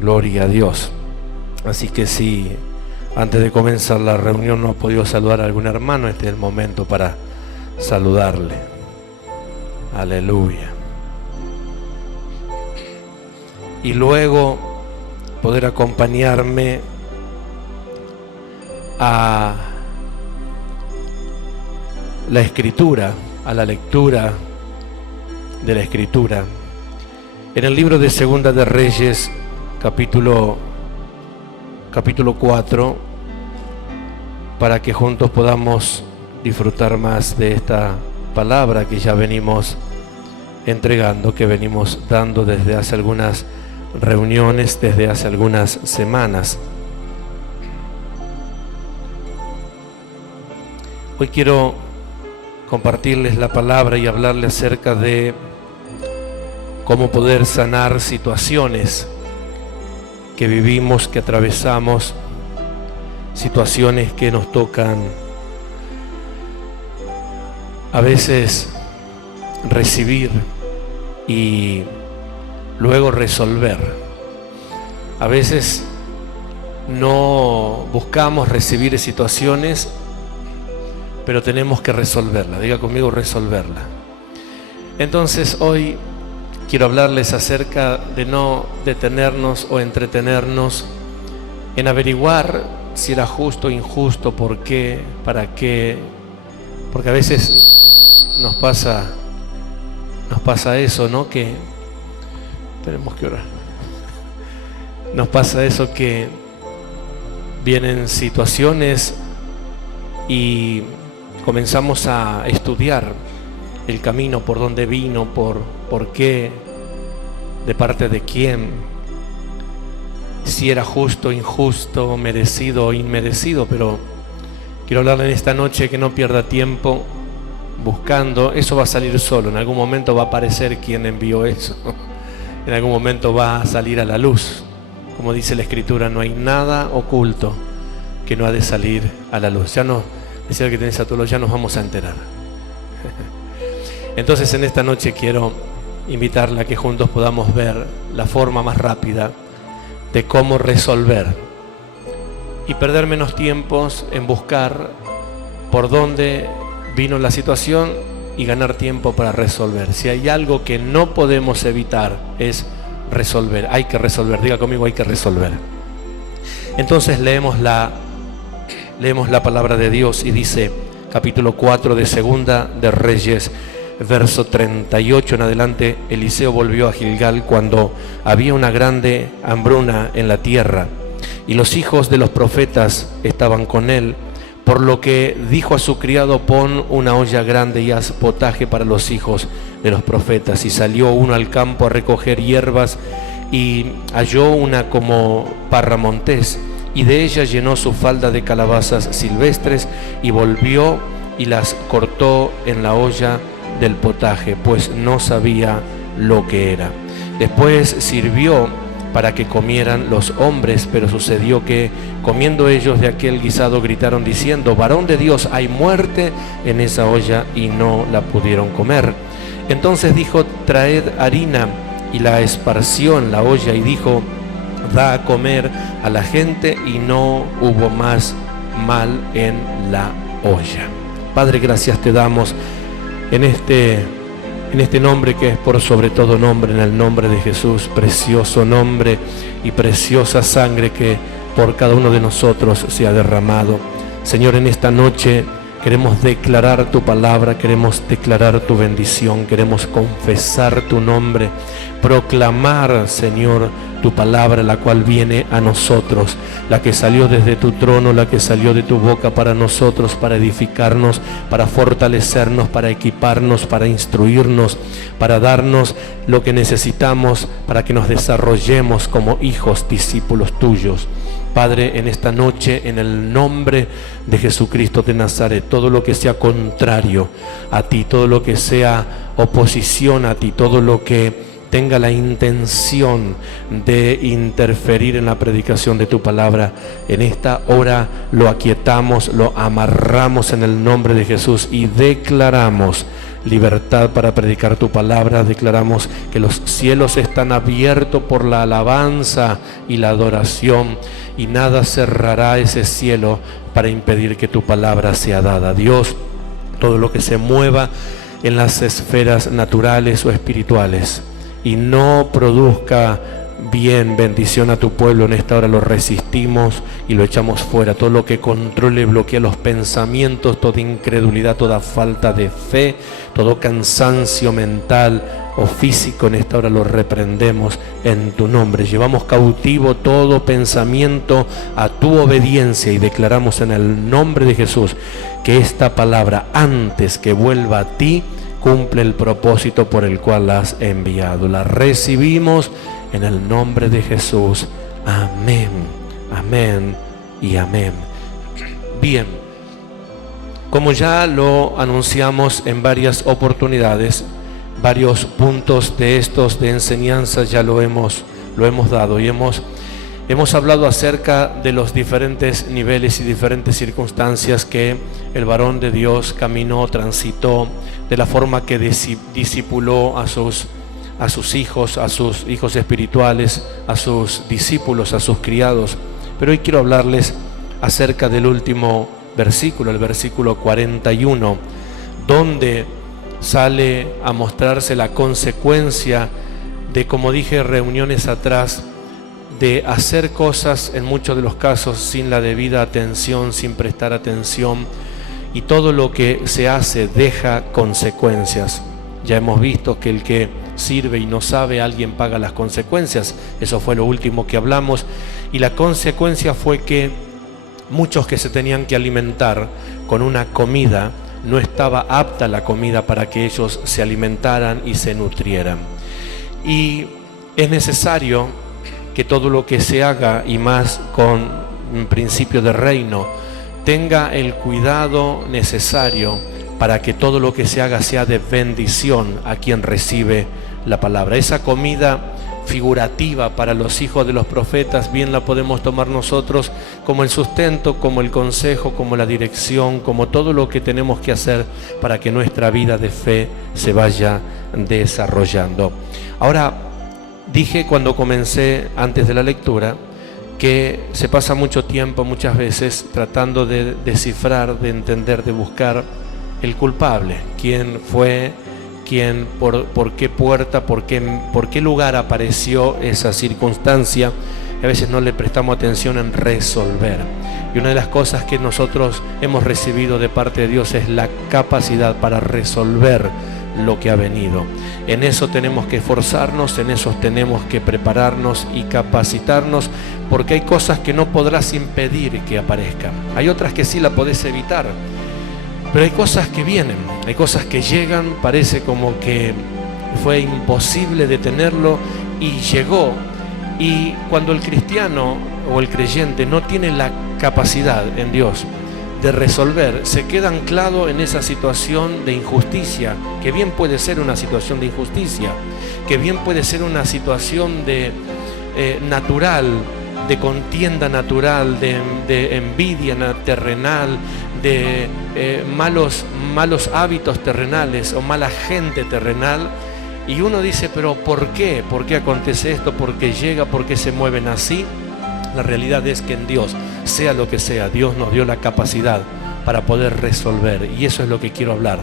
Gloria a Dios. Así que si antes de comenzar la reunión no ha podido saludar a algún hermano, este es el momento para saludarle. Aleluya. Y luego poder acompañarme a la escritura, a la lectura de la escritura en el libro de Segunda de Reyes, capítulo 4, para que juntos podamos disfrutar más de esta palabra que ya venimos entregando, que venimos dando desde hace algunas reuniones, desde hace algunas semanas. Hoy quiero compartirles la palabra y hablarles acerca de cómo poder sanar situaciones que vivimos, que atravesamos, situaciones que nos tocan a veces recibir y luego resolver. A veces no buscamos recibir situaciones, pero tenemos que resolverla. Diga conmigo, resolverla. Entonces hoy quiero hablarles acerca de no detenernos o entretenernos en averiguar si era justo o injusto, por qué, para qué, porque a veces nos pasa eso, ¿no? Que tenemos que orar. Nos pasa eso, que vienen situaciones y comenzamos a estudiar el camino, por dónde vino, por qué, de parte de quién, si era justo, injusto, merecido o inmerecido. Pero quiero hablarle en esta noche que no pierda tiempo buscando. Eso va a salir solo, en algún momento va a aparecer quien envió eso, en algún momento va a salir a la luz. Como dice la Escritura, no hay nada oculto que no ha de salir a la luz. Ya no, decía el que tenés a todos, ya nos vamos a enterar. Entonces en esta noche quiero invitarla a que juntos podamos ver la forma más rápida de cómo resolver y perder menos tiempos en buscar por dónde vino la situación y ganar tiempo para resolver. Si hay algo que no podemos evitar es resolver. Hay que resolver. Diga conmigo, hay que resolver. Entonces leemos la palabra de Dios y dice, capítulo 4 de Segunda de Reyes, verso 38 en adelante: Eliseo volvió a Gilgal cuando había una grande hambruna en la tierra, y los hijos de los profetas estaban con él, por lo que dijo a su criado: pon una olla grande y haz potaje para los hijos de los profetas. Y salió uno al campo a recoger hierbas, y halló una como parra montés, y de ella llenó su falda de calabazas silvestres, y volvió y las cortó en la olla del potaje, pues no sabía lo que era. Después sirvió para que comieran los hombres, pero sucedió que comiendo ellos de aquel guisado gritaron diciendo: varón de Dios, hay muerte en esa olla, y no la pudieron comer. Entonces dijo: traed harina, y la esparció en la olla, y dijo: da a comer a la gente, y no hubo más mal en la olla. Padre, gracias te damos en este nombre que es por sobre todo nombre, en el nombre de Jesús, precioso nombre y preciosa sangre que por cada uno de nosotros se ha derramado. Señor, en esta noche queremos declarar tu palabra, queremos declarar tu bendición, queremos confesar tu nombre, proclamar, Señor, tu palabra, la cual viene a nosotros, la que salió desde tu trono, la que salió de tu boca para nosotros, para edificarnos, para fortalecernos, para equiparnos, para instruirnos, para darnos lo que necesitamos para que nos desarrollemos como hijos, discípulos tuyos. Padre, en esta noche, en el nombre de Jesucristo de Nazaret, todo lo que sea contrario a ti, todo lo que sea oposición a ti, todo lo que tenga la intención de interferir en la predicación de tu palabra, en esta hora lo aquietamos, lo amarramos en el nombre de Jesús y declaramos libertad para predicar tu palabra. Declaramos que los cielos están abiertos por la alabanza y la adoración, y nada cerrará ese cielo para impedir que tu palabra sea dada. Dios, todo lo que se mueva en las esferas naturales o espirituales y no produzca bien, bendición a tu pueblo, en esta hora lo resistimos y lo echamos fuera. Todo lo que controle, bloquea los pensamientos, toda incredulidad, toda falta de fe, todo cansancio mental o físico, en esta hora lo reprendemos en tu nombre. Llevamos cautivo todo pensamiento a tu obediencia y declaramos en el nombre de Jesús que esta palabra, antes que vuelva a ti, cumple el propósito por el cual la has enviado. La recibimos en el nombre de Jesús. Amén, amén y amén. Bien, como ya lo anunciamos en varias oportunidades, varios puntos de estos de enseñanza ya lo hemos dado y hemos hablado acerca de los diferentes niveles y diferentes circunstancias que el varón de Dios caminó, transitó, de la forma que discipuló a sus hijos espirituales, a sus discípulos, a sus criados. Pero hoy quiero hablarles acerca del último versículo, el versículo 41, donde sale a mostrarse la consecuencia de, como dije reuniones atrás, de hacer cosas en muchos de los casos sin la debida atención, sin prestar atención, y todo lo que se hace deja consecuencias. Ya hemos visto que el que sirve y no sabe, alguien paga las consecuencias. Eso fue lo último que hablamos, y la consecuencia fue que muchos que se tenían que alimentar con una comida, no estaba apta la comida para que ellos se alimentaran y se nutrieran. Y es necesario que todo lo que se haga, y más con un principio de reino, tenga el cuidado necesario para que todo lo que se haga sea de bendición a quien recibe la palabra. Esa comida figurativa para los hijos de los profetas, bien la podemos tomar nosotros como el sustento, como el consejo, como la dirección, como todo lo que tenemos que hacer para que nuestra vida de fe se vaya desarrollando. Ahora, dije cuando comencé, antes de la lectura, que se pasa mucho tiempo, muchas veces, tratando de descifrar, de entender, de buscar el culpable, quién fue, quién, por qué puerta, por qué lugar apareció esa circunstancia. A veces no le prestamos atención en resolver. Y una de las cosas que nosotros hemos recibido de parte de Dios es la capacidad para resolver lo que ha venido. En eso tenemos que esforzarnos, en eso tenemos que prepararnos y capacitarnos, porque hay cosas que no podrás impedir que aparezcan. Hay otras que sí la podés evitar. Pero hay cosas que vienen, hay cosas que llegan, parece como que fue imposible detenerlo y llegó. Y cuando el cristiano o el creyente no tiene la capacidad en Dios de resolver, se queda anclado en esa situación de injusticia, que bien puede ser una situación de injusticia, que bien puede ser una situación de natural, de contienda natural, de envidia terrenal, de malos hábitos terrenales o mala gente terrenal. Y uno dice, pero ¿por qué? ¿Por qué acontece esto? ¿Por qué llega? ¿Por qué se mueven así? La realidad es que en Dios, sea lo que sea, Dios nos dio la capacidad para poder resolver. Y eso es lo que quiero hablar.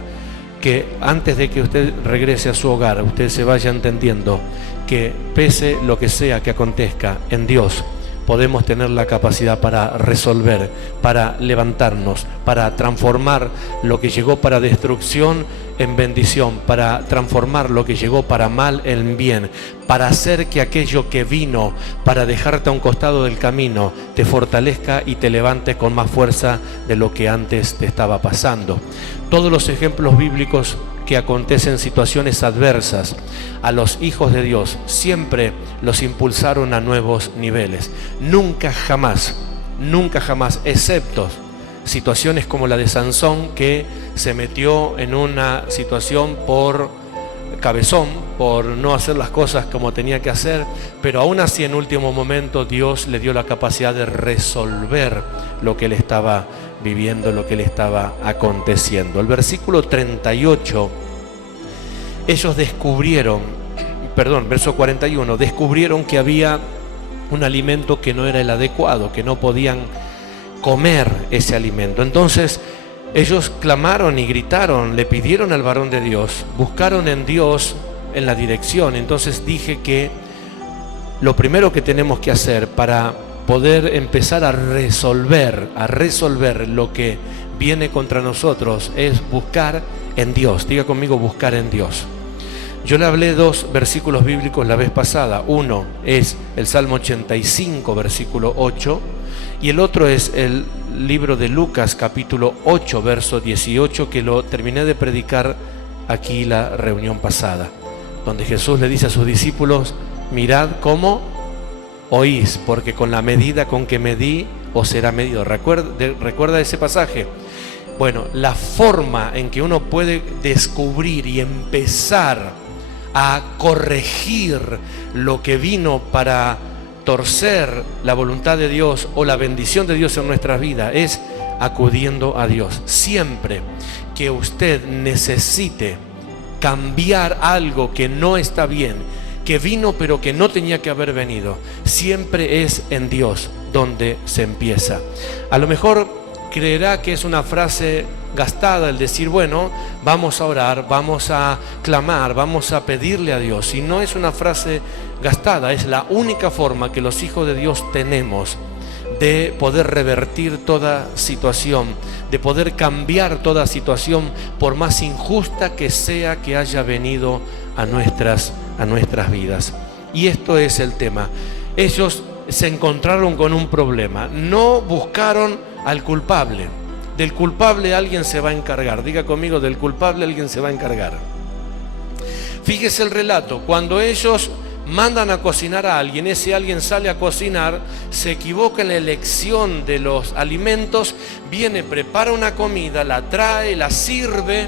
Que antes de que usted regrese a su hogar, usted se vaya entendiendo que pese lo que sea que acontezca, en Dios podemos tener la capacidad para resolver, para levantarnos, para transformar lo que llegó para destrucción en bendición, para transformar lo que llegó para mal en bien, para hacer que aquello que vino para dejarte a un costado del camino te fortalezca y te levante con más fuerza de lo que antes te estaba pasando. Todos los ejemplos bíblicos que acontecen situaciones adversas a los hijos de Dios siempre los impulsaron a nuevos niveles. Nunca jamás, excepto situaciones como la de Sansón, que se metió en una situación por cabezón, por no hacer las cosas como tenía que hacer, pero aún así en último momento Dios le dio la capacidad de resolver lo que él estaba viviendo, lo que le estaba aconteciendo. El versículo 38 ellos descubrieron, verso 41, descubrieron que había un alimento que no era el adecuado, que no podían comer ese alimento. Entonces ellos clamaron y gritaron, le pidieron al varón de Dios, buscaron en Dios en la dirección. Entonces dije que lo primero que tenemos que hacer para poder empezar a resolver lo que viene contra nosotros es buscar en Dios. Diga conmigo, buscar en Dios. Yo le hablé 2 versículos bíblicos la vez pasada. Uno es el Salmo 85, versículo 8, y el otro es el libro de Lucas, capítulo 8, verso 18, que lo terminé de predicar aquí la reunión pasada, donde Jesús le dice a sus discípulos: mirad cómo oís, porque con la medida con que medí os será medido. ¿Recuerda ese pasaje? Bueno, la forma en que uno puede descubrir y empezar a corregir lo que vino para torcer la voluntad de Dios o la bendición de Dios en nuestras vidas es acudiendo a Dios. Siempre que usted necesite cambiar algo que no está bien, que vino pero que no tenía que haber venido, siempre es en Dios donde se empieza. A lo mejor creerá que es una frase gastada el decir, bueno, vamos a orar, vamos a clamar, vamos a pedirle a Dios. Y no es una frase gastada, es la única forma que los hijos de Dios tenemos de poder revertir toda situación, de poder cambiar toda situación, por más injusta que sea que haya venido a nuestras vidas. Y esto es el tema. Ellos se encontraron con un problema, no buscaron al culpable. Del culpable alguien se va a encargar. Diga conmigo, del culpable alguien se va a encargar. Fíjese el relato, cuando ellos mandan a cocinar a alguien, ese alguien sale a cocinar, se equivoca en la elección de los alimentos, viene, prepara una comida, la trae, la sirve,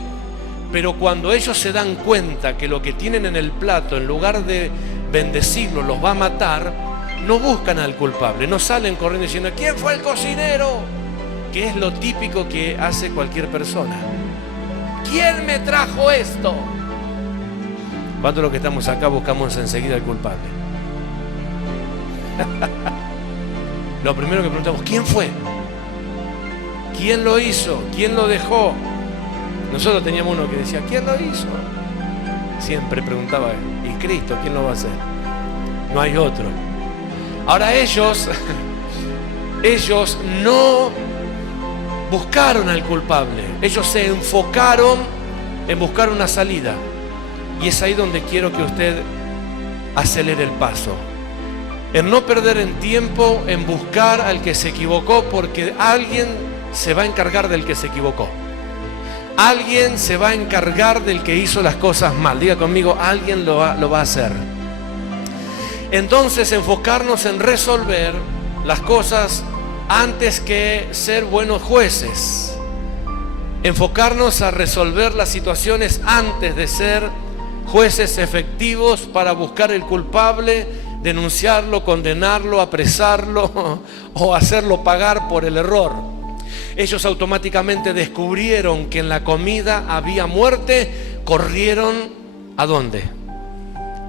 pero cuando ellos se dan cuenta que lo que tienen en el plato, en lugar de bendecirlo, los va a matar, no buscan al culpable, no salen corriendo diciendo, ¿quién fue el cocinero? Que es lo típico que hace cualquier persona. ¿Quién me trajo esto? ¿Cuántos de los que estamos acá buscamos enseguida al culpable? Lo primero que preguntamos, ¿quién fue? ¿Quién lo hizo? ¿Quién lo dejó? Nosotros teníamos uno que decía, ¿quién lo hizo? Siempre preguntaba, ¿y Cristo quién lo va a hacer? No hay otro. Ahora ellos no buscaron al culpable, ellos se enfocaron en buscar una salida. Y es ahí donde quiero que usted acelere el paso, en no perder en tiempo en buscar al que se equivocó, porque alguien se va a encargar del que se equivocó. Alguien se va a encargar del que hizo las cosas mal. Diga conmigo, alguien lo va a hacer. Entonces, enfocarnos en resolver las cosas antes que ser buenos jueces. Enfocarnos a resolver las situaciones antes de ser jueces efectivos para buscar el culpable, denunciarlo, condenarlo, apresarlo o hacerlo pagar por el error. Ellos automáticamente descubrieron que en la comida había muerte, corrieron ¿a dónde?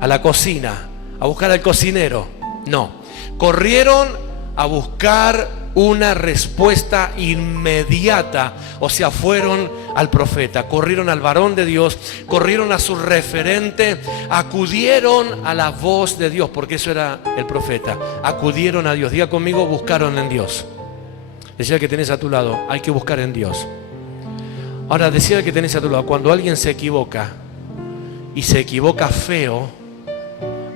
A la cocina, a buscar al cocinero. No, corrieron a buscar una respuesta inmediata. O sea, fueron al profeta, corrieron al varón de Dios, corrieron a su referente, acudieron a la voz de Dios, porque eso era el profeta. Acudieron a Dios. Diga conmigo, buscaron en Dios. Decía el que tenés a tu lado, hay que buscar en Dios. Ahora, decía el que tenés a tu lado, cuando alguien se equivoca y se equivoca feo,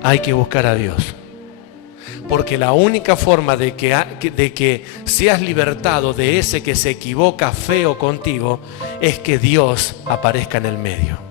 hay que buscar a Dios. Porque la única forma de que seas libertado de ese que se equivoca feo contigo es que Dios aparezca en el medio.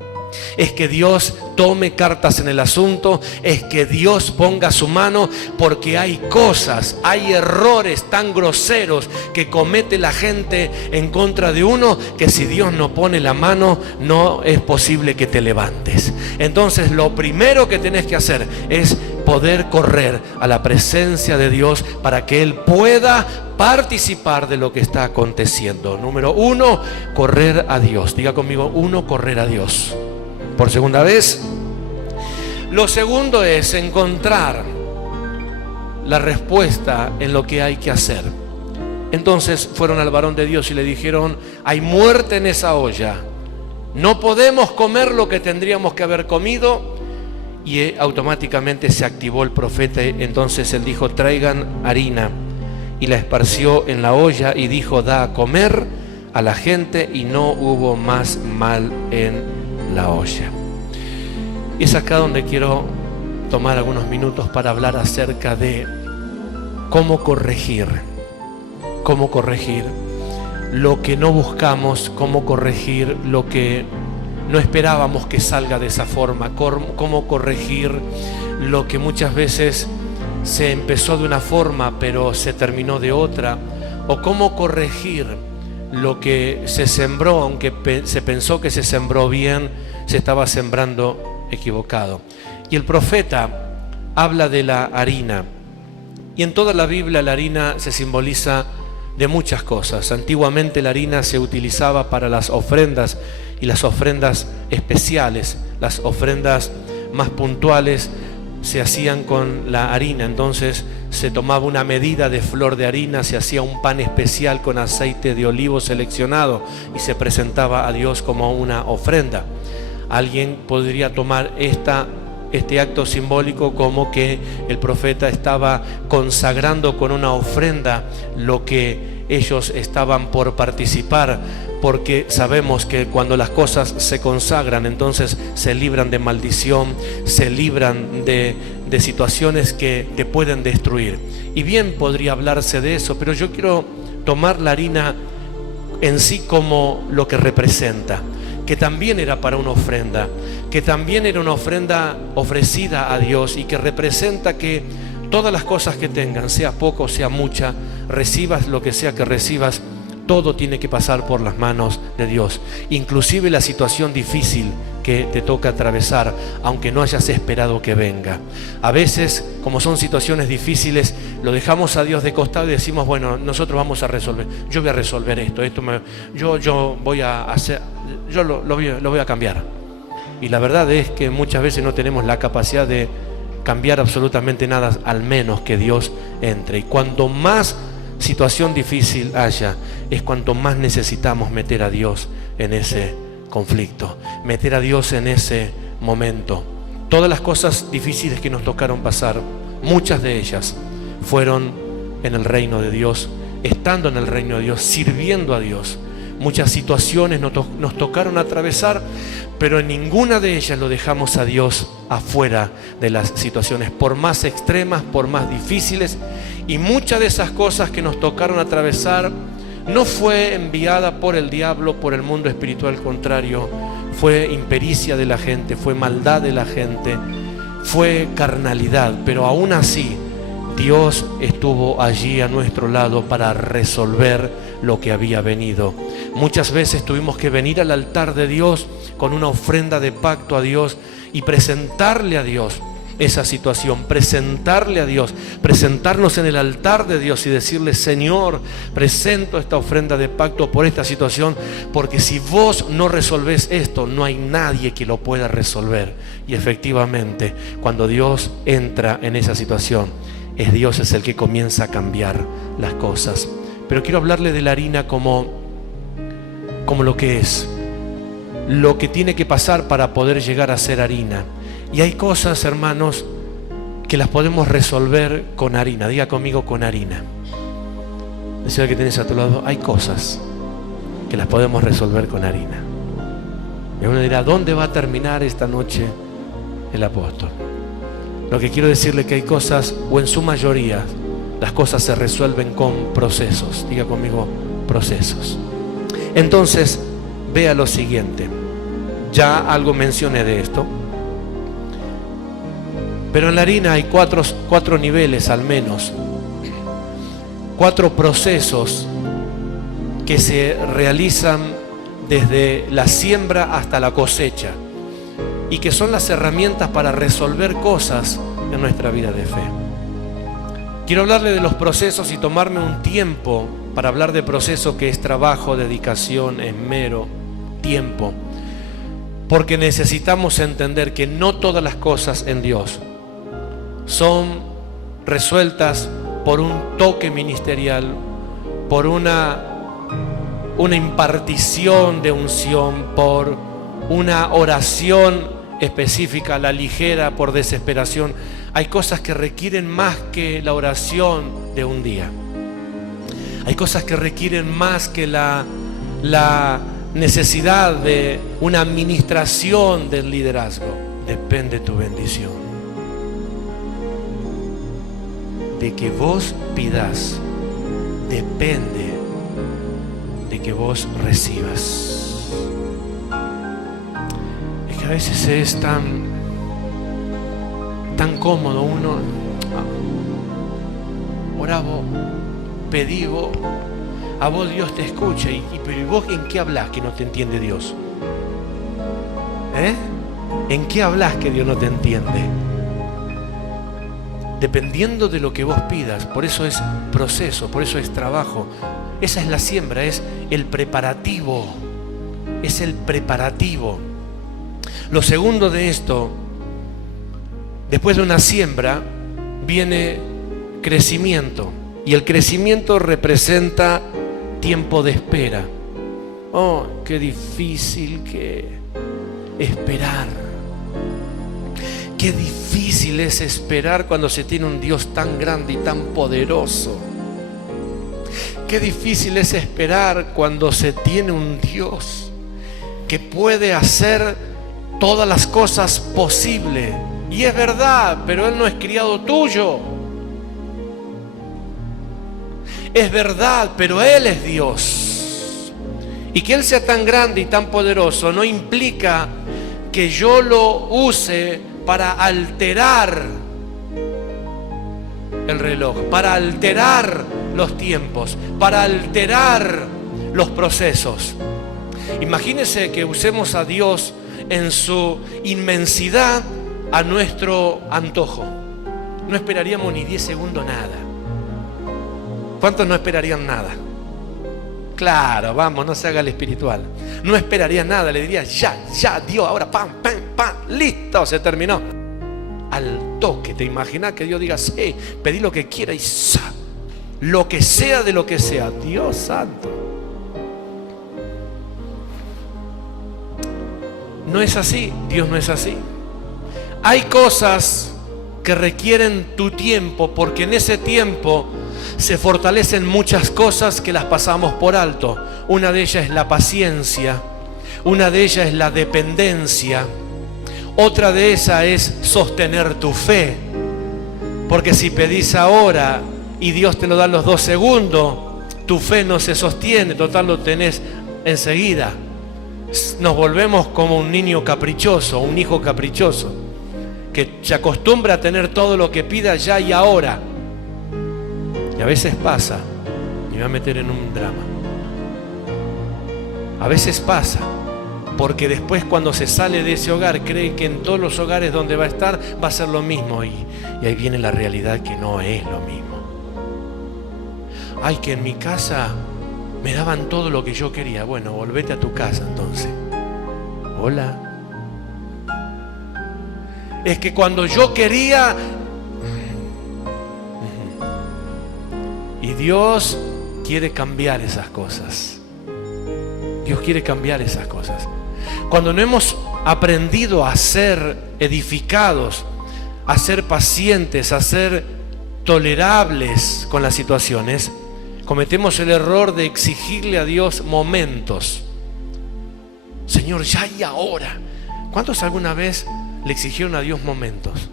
Es que Dios tome cartas en el asunto, es que Dios ponga su mano, porque hay cosas, hay errores tan groseros que comete la gente en contra de uno, que si Dios no pone la mano no es posible que te levantes. Entonces lo primero que tenés que hacer es poder correr a la presencia de Dios para que Él pueda participar de lo que está aconteciendo. Número 1, correr a Dios. Diga conmigo, 1, correr a Dios. por segunda vez. Lo segundo es encontrar la respuesta en lo que hay que hacer. Entonces fueron al varón de Dios y le dijeron: hay muerte en esa olla, no podemos comer lo que tendríamos que haber comido. Y automáticamente se activó el profeta. Entonces él dijo: traigan harina, y la esparció en la olla y dijo: da a comer a la gente, y no hubo más mal en la olla. Y es acá donde quiero tomar algunos minutos para hablar acerca de cómo corregir lo que no buscamos, cómo corregir lo que no esperábamos que salga de esa forma, cómo corregir lo que muchas veces se empezó de una forma pero se terminó de otra, o cómo corregir lo que se sembró, aunque se pensó que se sembró bien, se estaba sembrando equivocado. Y el profeta habla de la harina, y en toda la Biblia la harina se simboliza de muchas cosas. Antiguamente la harina se utilizaba para las ofrendas, y las ofrendas especiales, las ofrendas más puntuales, se hacían con la harina. Entonces se tomaba una medida de flor de harina, se hacía un pan especial con aceite de olivo seleccionado y se presentaba a Dios como una ofrenda. Alguien podría tomar este acto simbólico como que el profeta estaba consagrando con una ofrenda lo que ellos estaban por participar, porque sabemos que cuando las cosas se consagran, entonces se libran de maldición, se libran de situaciones que te pueden destruir. Y bien podría hablarse de eso, pero yo quiero tomar la harina en sí como lo que representa, que también era para una ofrenda, que también era una ofrenda ofrecida a Dios, y que representa que todas las cosas que tengan, sea poco o sea mucha, recibas lo que sea que recibas, todo tiene que pasar por las manos de Dios, inclusive la situación difícil que te toca atravesar, aunque no hayas esperado que venga. A veces, como son situaciones difíciles, lo dejamos a Dios de costado y decimos: bueno, nosotros vamos a resolver, yo voy a resolver yo voy a hacer, yo lo voy a cambiar. Y la verdad es que muchas veces no tenemos la capacidad de cambiar absolutamente nada, al menos que Dios entre. Y cuanto más situación difícil haya, es cuanto más necesitamos meter a Dios en ese conflicto, meter a Dios en ese momento. Todas las cosas difíciles que nos tocaron pasar, muchas de ellas fueron en el reino de Dios, estando en el reino de Dios, sirviendo a Dios. Muchas situaciones nos tocaron atravesar, pero en ninguna de ellas lo dejamos a Dios afuera de las situaciones, por más extremas, por más difíciles. Y muchas de esas cosas que nos tocaron atravesar no fue enviada por el diablo, por el mundo espiritual, al contrario, fue impericia de la gente, fue maldad de la gente, fue carnalidad, pero aún así Dios estuvo allí a nuestro lado para resolver lo que había venido. Muchas veces tuvimos que venir al altar de Dios con una ofrenda de pacto a Dios y presentarle a Dios esa situación, presentarle a Dios, presentarnos en el altar de Dios y decirle: Señor, presento esta ofrenda de pacto por esta situación, porque si vos no resolvés esto, no hay nadie que lo pueda resolver. Y efectivamente, cuando Dios entra en esa situación, Dios es el que comienza a cambiar las cosas. Pero quiero hablarle de la harina como lo que es, lo que tiene que pasar para poder llegar a ser harina. Y hay cosas, hermanos, que las podemos resolver con harina. Diga conmigo: con harina. Decía que tenés a tu lado: hay cosas que las podemos resolver con harina. Y uno dirá: ¿dónde va a terminar esta noche el apóstol? Lo que quiero decirle es que hay cosas, o en su mayoría, las cosas se resuelven con procesos. Diga conmigo: procesos. Entonces, vea lo siguiente. Ya algo mencioné de esto, pero en la harina hay cuatro niveles al menos, 4 procesos que se realizan desde la siembra hasta la cosecha, y que son las herramientas para resolver cosas en nuestra vida de fe. Quiero hablarle de los procesos y tomarme un tiempo para hablar de proceso, que es trabajo, dedicación, esmero, tiempo. Porque necesitamos entender que no todas las cosas en Dios son resueltas por un toque ministerial, por una impartición de unción, por una oración específica a la ligera, por desesperación. Hay cosas que requieren más que la oración de un día. Hay cosas que requieren más que la necesidad de una administración del liderazgo. Depende tu bendición. De que vos pidas, depende de que vos recibas. Es que a veces es tan cómodo uno. Orá vos, pedí vos, a vos Dios te escucha. Pero ¿y vos en qué hablás que no te entiende Dios? ¿En qué hablás que Dios no te entiende? Dependiendo de lo que vos pidas. Por eso es proceso, por eso es trabajo. Esa es la siembra, es el preparativo. Es el preparativo. Lo segundo de esto, después de una siembra, viene crecimiento. Y el crecimiento representa tiempo de espera. Oh, qué difícil que esperar. Qué difícil es esperar cuando se tiene un Dios tan grande y tan poderoso. Qué difícil es esperar cuando se tiene un Dios que puede hacer todas las cosas posibles. Y es verdad, pero Él no es criado tuyo. Es verdad, pero Él es Dios. Y que Él sea tan grande y tan poderoso no implica que yo lo use para alterar el reloj, para alterar los tiempos, para alterar los procesos. Imagínense que usemos a Dios en su inmensidad a nuestro antojo. No esperaríamos ni 10 segundos nada. ¿Cuántos no esperarían nada? Claro, vamos, no se haga el espiritual. No esperaría nada, le diría ya, Dios, ahora, pam, listo, se terminó. Al toque, ¿te imaginas que Dios diga, sí, pedí lo que quiera y lo que sea de lo que sea? Dios santo. No es así, Dios no es así. Hay cosas que requieren tu tiempo, porque en ese tiempo se fortalecen muchas cosas que las pasamos por alto. Una de ellas es la paciencia, una de ellas es la dependencia, otra de esas es sostener tu fe. Porque si pedís ahora y Dios te lo da en los 2 segundos, tu fe no se sostiene, total lo tenés enseguida. Nos volvemos como un niño caprichoso, un hijo caprichoso, que se acostumbra a tener todo lo que pida ya y ahora. Y a veces pasa, me voy a meter en un drama. A veces pasa, porque después cuando se sale de ese hogar cree que en todos los hogares donde va a estar va a ser lo mismo. Y ahí viene la realidad que no es lo mismo. Ay, que en mi casa me daban todo lo que yo quería. Bueno, volvete a tu casa entonces. Hola. Es que cuando yo quería... Y Dios quiere cambiar esas cosas. Dios quiere cambiar esas cosas. Cuando no hemos aprendido a ser edificados, a ser pacientes, a ser tolerables con las situaciones, cometemos el error de exigirle a Dios momentos. Señor, ya y ahora. ¿Cuántos alguna vez le exigieron a Dios momentos?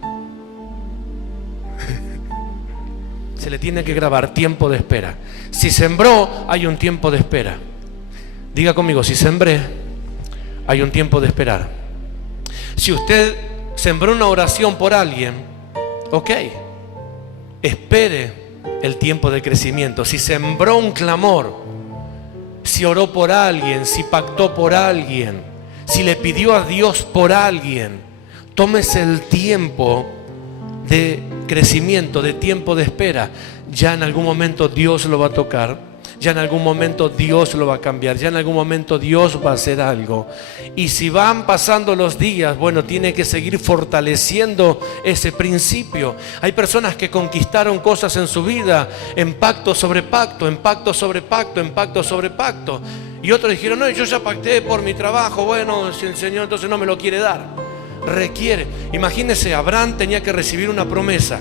Se le tiene que grabar tiempo de espera. Si sembró, hay un tiempo de espera. Diga conmigo, si sembré, hay un tiempo de esperar. Si usted sembró una oración por alguien, ok, espere el tiempo de crecimiento. Si sembró un clamor, si oró por alguien, si pactó por alguien, si le pidió a Dios por alguien, tómese el tiempo de crecimiento, de tiempo de espera. Ya en algún momento Dios lo va a tocar. Ya en algún momento Dios lo va a cambiar, ya en algún momento Dios va a hacer algo. Y si van pasando los días, bueno, tiene que seguir fortaleciendo ese principio. Hay personas que conquistaron cosas en su vida, en pacto sobre pacto, en pacto sobre pacto, en pacto sobre pacto. Y otros dijeron, no, yo ya pacté por mi trabajo, bueno, si el Señor entonces no me lo quiere dar. Requiere. Imagínense, Abraham tenía que recibir una promesa.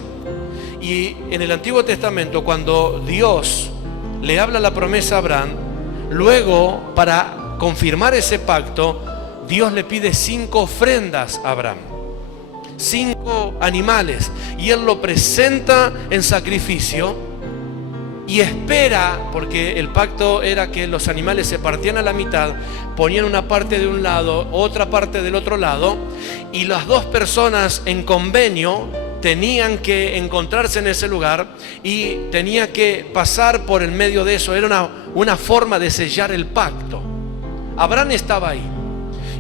Y en el Antiguo Testamento, cuando Dios le habla la promesa a Abraham, luego para confirmar ese pacto, Dios le pide 5 ofrendas a Abraham, 5 animales, y él lo presenta en sacrificio y espera, porque el pacto era que los animales se partían a la mitad, ponían una parte de un lado, otra parte del otro lado, y las 2 personas en convenio tenían que encontrarse en ese lugar y tenía que pasar por el medio de eso. Era una forma de sellar el pacto. Abraham estaba ahí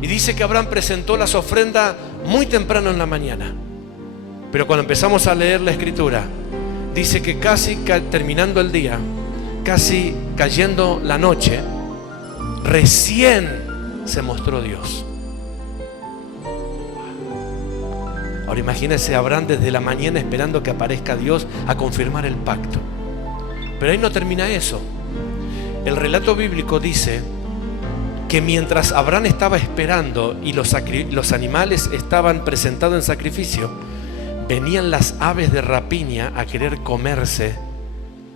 y dice que Abraham presentó las ofrendas muy temprano en la mañana, pero cuando empezamos a leer la escritura dice que casi terminando el día, casi cayendo la noche, recién se mostró Dios. Ahora imagínense a Abraham desde la mañana esperando que aparezca Dios a confirmar el pacto. Pero ahí no termina eso. El relato bíblico dice que mientras Abraham estaba esperando y los animales estaban presentados en sacrificio, venían las aves de rapiña a querer comerse,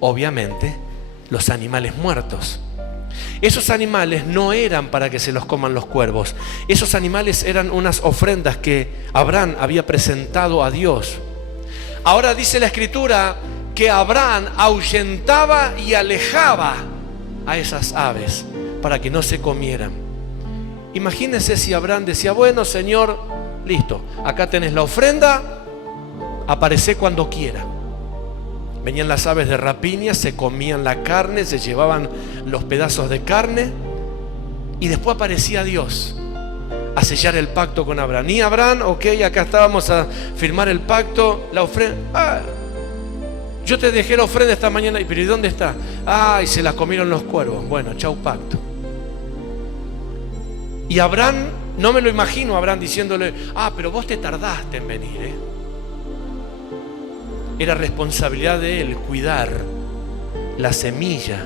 obviamente, los animales muertos. Esos animales no eran para que se los coman los cuervos. Esos animales eran unas ofrendas que Abraham había presentado a Dios. Ahora dice la escritura que Abraham ahuyentaba y alejaba a esas aves para que no se comieran. Imagínense si Abraham decía, bueno, Señor, listo, acá tenés la ofrenda, aparecé cuando quiera. Venían las aves de rapiña, se comían la carne, se llevaban los pedazos de carne y después aparecía Dios a sellar el pacto con Abraham. Y Abraham, ok, acá estábamos a firmar el pacto, la ofrenda. Yo te dejé la ofrenda esta mañana, pero ¿y dónde está? Y se la comieron los cuervos. Bueno, chau pacto. Y Abraham, no me lo imagino, Abraham diciéndole, pero vos te tardaste en venir, Era responsabilidad de él cuidar la semilla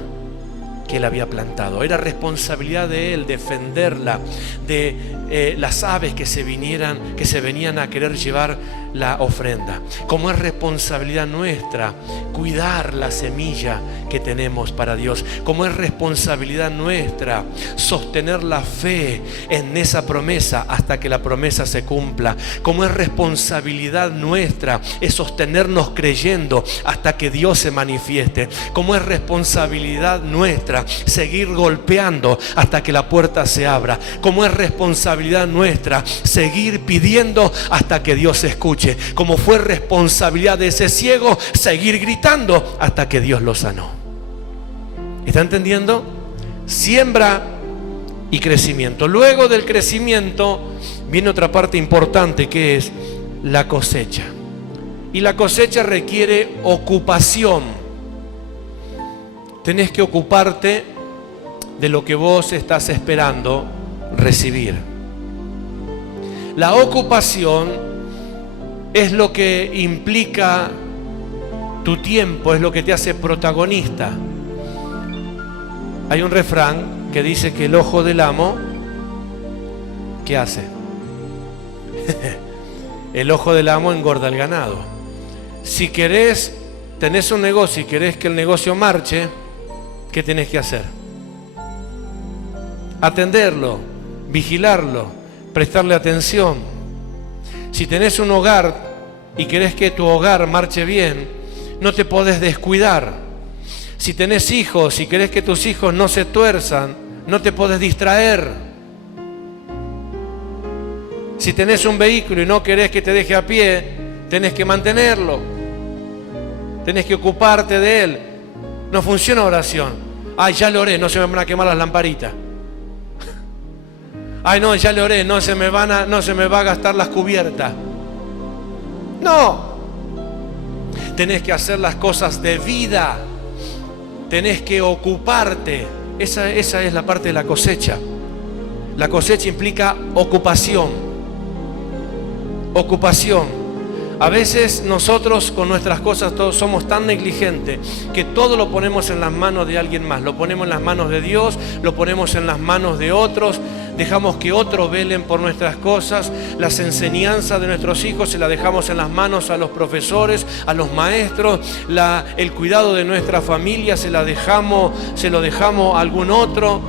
que él había plantado. Era responsabilidad de él defenderla de las aves que se venían a querer llevar la ofrenda. Como es responsabilidad nuestra cuidar la semilla que tenemos para Dios. Como es responsabilidad nuestra sostener la fe en esa promesa hasta que la promesa se cumpla. Como es responsabilidad nuestra es sostenernos creyendo hasta que Dios se manifieste. Como es responsabilidad nuestra seguir golpeando hasta que la puerta se abra. Como es responsabilidad nuestra seguir pidiendo hasta que Dios escuche. Como fue responsabilidad de ese ciego seguir gritando hasta que Dios lo sanó. ¿Está entendiendo? Siembra y crecimiento. Luego del crecimiento viene otra parte importante, que es la cosecha. Y la cosecha requiere ocupación. Tenés que ocuparte de lo que vos estás esperando recibir. La ocupación es lo que implica tu tiempo, es lo que te hace protagonista. Hay un refrán que dice que el ojo del amo, ¿qué hace? El ojo del amo engorda el ganado. Si tenés un negocio y querés que el negocio marche, ¿qué tenés que hacer? Atenderlo, vigilarlo, prestarle atención. Si tenés un hogar y querés que tu hogar marche bien, no te podés descuidar. Si tenés hijos y querés que tus hijos no se tuerzan, no te podés distraer. Si tenés un vehículo y no querés que te deje a pie, tenés que mantenerlo. Tenés que ocuparte de él. No funciona oración. Ya le oré, no se me van a quemar las lamparitas. No, ya le oré, no se me va a gastar las cubiertas. No. Tenés que hacer las cosas de vida. tenés que ocuparte. Esa es la parte de la cosecha. La cosecha implica ocupación. Ocupación. A veces nosotros con nuestras cosas todos somos tan negligentes que todo lo ponemos en las manos de alguien más. Lo ponemos en las manos de Dios, lo ponemos en las manos de otros. Dejamos que otros velen por nuestras cosas. Las enseñanzas de nuestros hijos se las dejamos en las manos a los profesores, a los maestros. El cuidado de nuestra familia se lo dejamos a algún otro.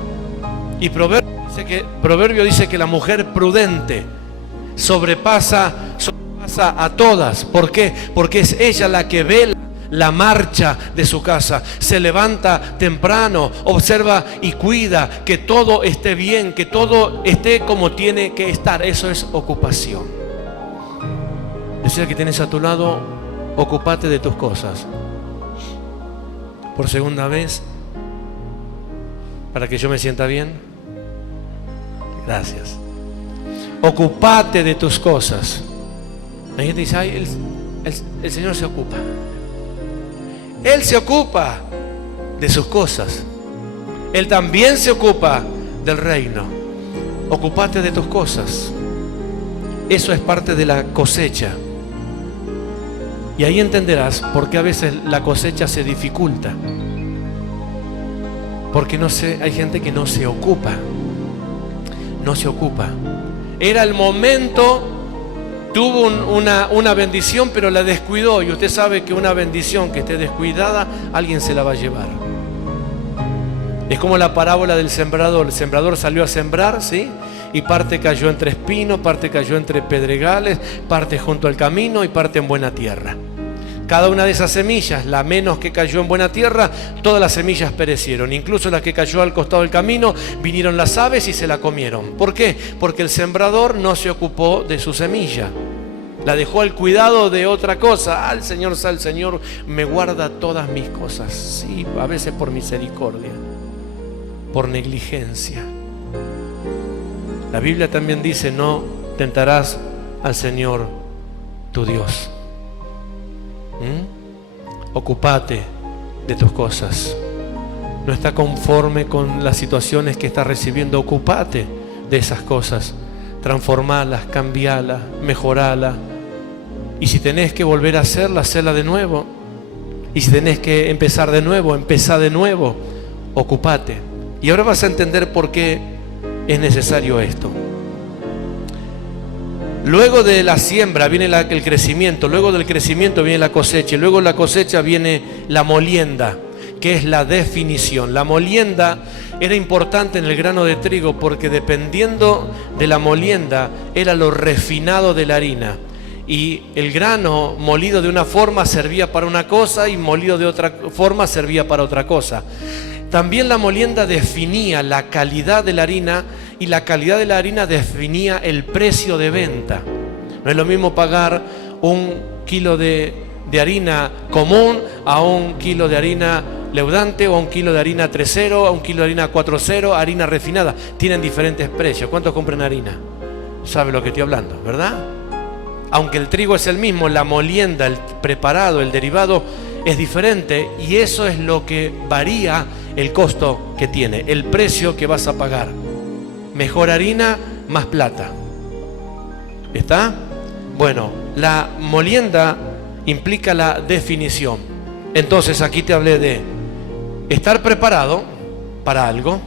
Y Proverbio dice que la mujer prudente sobrepasa a todas. ¿Por qué? Porque es ella la que vela la marcha de su casa. Se levanta temprano, observa y cuida que todo esté bien, que todo esté como tiene que estar. Eso es ocupación. Decía que tienes a tu lado, ocúpate de tus cosas. Por segunda vez, para que yo me sienta bien. Gracias. Ocúpate de tus cosas. La gente dice, ay, el Señor se ocupa. Él se ocupa de sus cosas. Él también se ocupa del reino. Ocúpate de tus cosas. Eso es parte de la cosecha. Y ahí entenderás por qué a veces la cosecha se dificulta. Porque hay gente que no se ocupa. No se ocupa. Era el momento. Tuvo una bendición, pero la descuidó. Y usted sabe que una bendición que esté descuidada, alguien se la va a llevar. Es como la parábola del sembrador. El sembrador salió a sembrar, ¿sí? Y parte cayó entre espinos, parte cayó entre pedregales, parte junto al camino y parte en buena tierra. Cada una de esas semillas, la menos que cayó en buena tierra, todas las semillas perecieron. Incluso la que cayó al costado del camino, vinieron las aves y se la comieron. ¿Por qué? Porque el sembrador no se ocupó de su semilla. La dejó al cuidado de otra cosa. El Señor me guarda todas mis cosas. Sí, a veces por misericordia, por negligencia. La Biblia también dice, no tentarás al Señor tu Dios. Ocúpate de tus cosas. No está conforme con las situaciones que estás recibiendo. Ocúpate de esas cosas. Transformalas, cambialas, mejoralas. Y si tenés que volver a hacerla, hacerla de nuevo. Y si tenés que empezar de nuevo, empezá de nuevo. Ocúpate. Y ahora vas a entender por qué es necesario esto. Luego de la siembra viene el crecimiento, luego del crecimiento viene la cosecha, y luego de la cosecha viene la molienda, que es la definición. La molienda era importante en el grano de trigo porque dependiendo de la molienda era lo refinado de la harina. Y el grano molido de una forma servía para una cosa y molido de otra forma servía para otra cosa. También la molienda definía la calidad de la harina y la calidad de la harina definía el precio de venta. No es lo mismo pagar un kilo de harina común a un kilo de harina leudante o a un kilo de harina 3.0, a un kilo de harina 4.0, harina refinada. Tienen diferentes precios. ¿Cuántos compran harina? ¿Sabe lo que estoy hablando, verdad? Aunque el trigo es el mismo, la molienda, el preparado, el derivado es diferente y eso es lo que varía el costo que tiene, el precio que vas a pagar. Mejor harina, más plata. ¿Está? Bueno, la molienda implica la definición. Entonces aquí te hablé de estar preparado para algo.